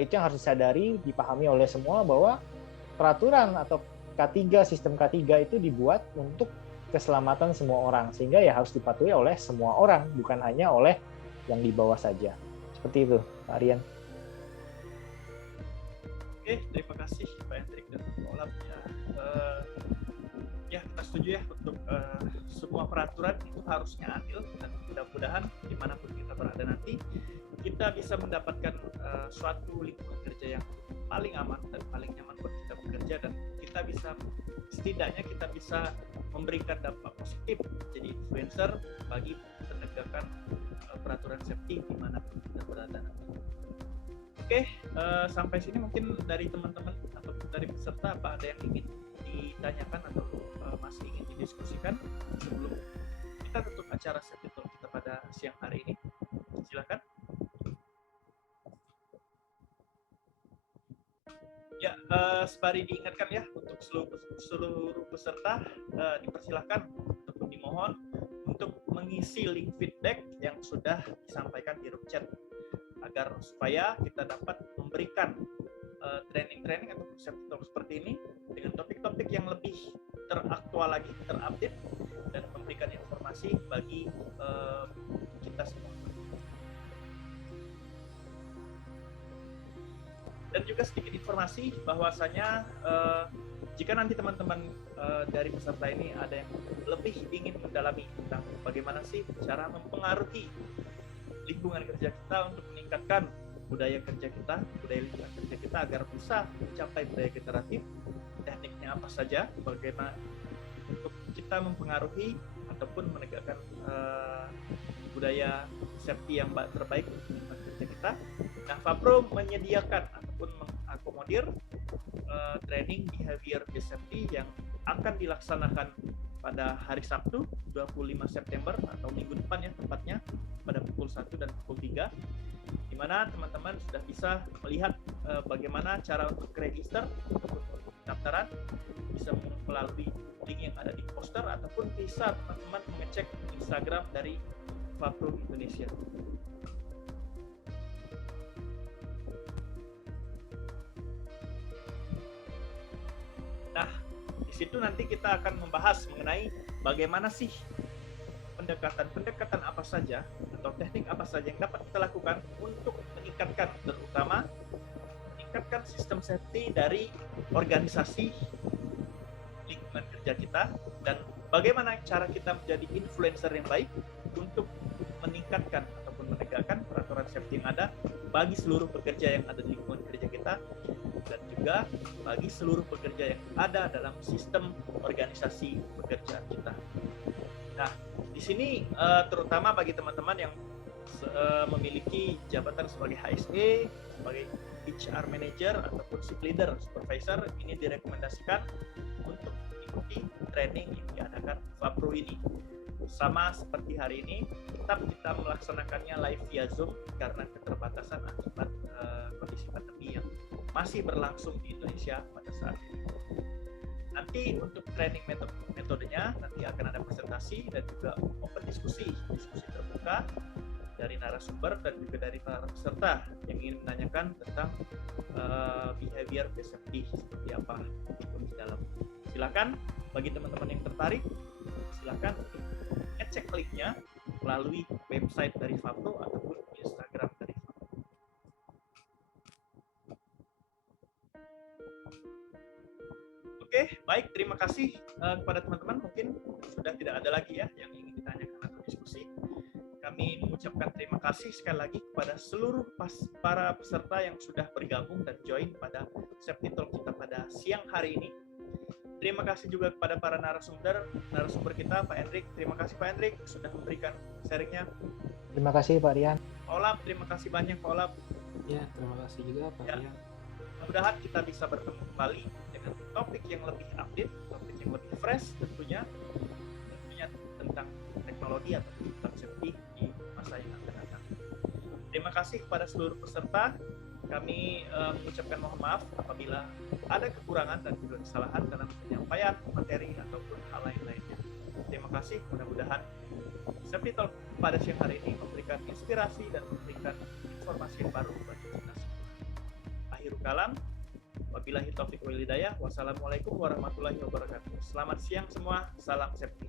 itu yang harus disadari, dipahami oleh semua bahwa peraturan atau K3, sistem K3 itu dibuat untuk keselamatan semua orang, sehingga ya harus dipatuhi oleh semua orang, bukan hanya oleh yang di bawah saja. Seperti itu, Pak Rian. Oke, terima kasih Pak Hendrik dan Pak Olaf. Ya, kita setuju ya untuk semua peraturan itu harusnya adil, dan mudah-mudahan dimanapun kita berada nanti kita bisa mendapatkan suatu lingkungan kerja yang paling aman dan paling nyaman buat kita bekerja, dan kita bisa setidaknya kita bisa memberikan dampak positif jadi influencer bagi penegakan peraturan safety dimanapun kita berada nanti. Oke, sampai sini mungkin dari teman-teman atau dari peserta apa ada yang ingin ditanyakan atau masih ingin didiskusikan sebelum kita tutup acara safety talk kita pada siang hari ini? Silakan. Ya, sembari diingatkan ya untuk seluruh peserta, dipersilahkan ataupun dimohon untuk mengisi link feedback yang sudah disampaikan di room chat, agar supaya kita dapat memberikan training-training atau safety talk seperti ini dengan topik-topik yang lebih teraktual lagi, terupdate, dan memberikan informasi bagi kita semua. Dan juga sedikit informasi bahwasanya jika nanti teman-teman dari peserta ini ada yang lebih ingin mendalami tentang bagaimana sih cara mempengaruhi lingkungan kerja kita untuk meningkatkan budaya kerja kita, budaya lingkungan kerja kita agar bisa mencapai budaya generatif, tekniknya apa saja, bagaimana untuk kita mempengaruhi ataupun menegakkan budaya safety yang terbaik untuk lingkungan kerja kita. Nah, Fapro menyediakan ataupun mengakomodir training behavior based safety yang akan dilaksanakan pada hari Sabtu 25 September atau minggu depan ya tepatnya, pada pukul 1 dan pukul 3, di mana teman-teman sudah bisa melihat bagaimana cara untuk register ataupun untuk pendaftaran, bisa melalui link yang ada di poster ataupun bisa teman-teman mengecek Instagram dari Fapro Indonesia. Nah, di situ nanti kita akan membahas mengenai bagaimana sih pendekatan apa saja atau teknik apa saja yang dapat kita lakukan untuk meningkatkan, terutama meningkatkan sistem safety dari organisasi lingkungan kerja kita, dan bagaimana cara kita menjadi influencer yang baik untuk meningkatkan ataupun menegakkan peraturan safety yang ada bagi seluruh pekerja yang ada di lingkungan kerja kita dan juga bagi seluruh pekerja yang ada dalam sistem organisasi pekerjaan kita. Nah, di sini terutama bagi teman-teman yang memiliki jabatan sebagai HSE, sebagai HR manager ataupun ship leader, supervisor, ini direkomendasikan untuk mengikuti training yang diadakan Fapro ini. Sama seperti hari ini, tetap kita melaksanakannya live via Zoom karena keterbatasan akibat kondisi pandemi yang masih berlangsung di Indonesia pada saat ini. Nanti untuk training metodenya nanti akan ada presentasi dan juga open diskusi terbuka dari narasumber dan juga dari para peserta yang ingin menanyakan tentang behavior safety seperti apa di dalam. Silakan bagi teman-teman yang tertarik, silakan untuk ngecek linknya melalui website dari Fapro ataupun Instagram dari Fapro. Oke, baik, terima kasih kepada teman-teman. Mungkin sudah tidak ada lagi ya yang ingin ditanyakan atau diskusi. Kami mengucapkan terima kasih sekali lagi kepada seluruh para peserta yang sudah bergabung dan join pada Safety Talk kita pada siang hari ini. Terima kasih juga kepada para narasumber kita, Pak Hendrik. Terima kasih Pak Hendrik sudah memberikan sharingnya. Terima kasih Pak Rian. Pak Olap, terima kasih banyak Pak Olap. Ya, terima kasih juga Pak Rian. Mudah-mudahan kita bisa bertemu kembali dengan topik yang lebih update, topik yang lebih fresh tentunya tentang teknologi atau tentang safety di masa yang akan datang. Terima kasih kepada seluruh peserta. Kami mengucapkan mohon maaf apabila ada kekurangan dan juga kesalahan dalam penyampaian materi ataupun hal lain-lainnya. Terima kasih, mudah-mudahan Safety Talk pada siang hari ini memberikan inspirasi dan memberikan informasi yang baru bagi kita semua. Akhirul kalam, wabillahi taufiq wal hidayah. Wassalamualaikum warahmatullahi wabarakatuh. Selamat siang semua, salam safety.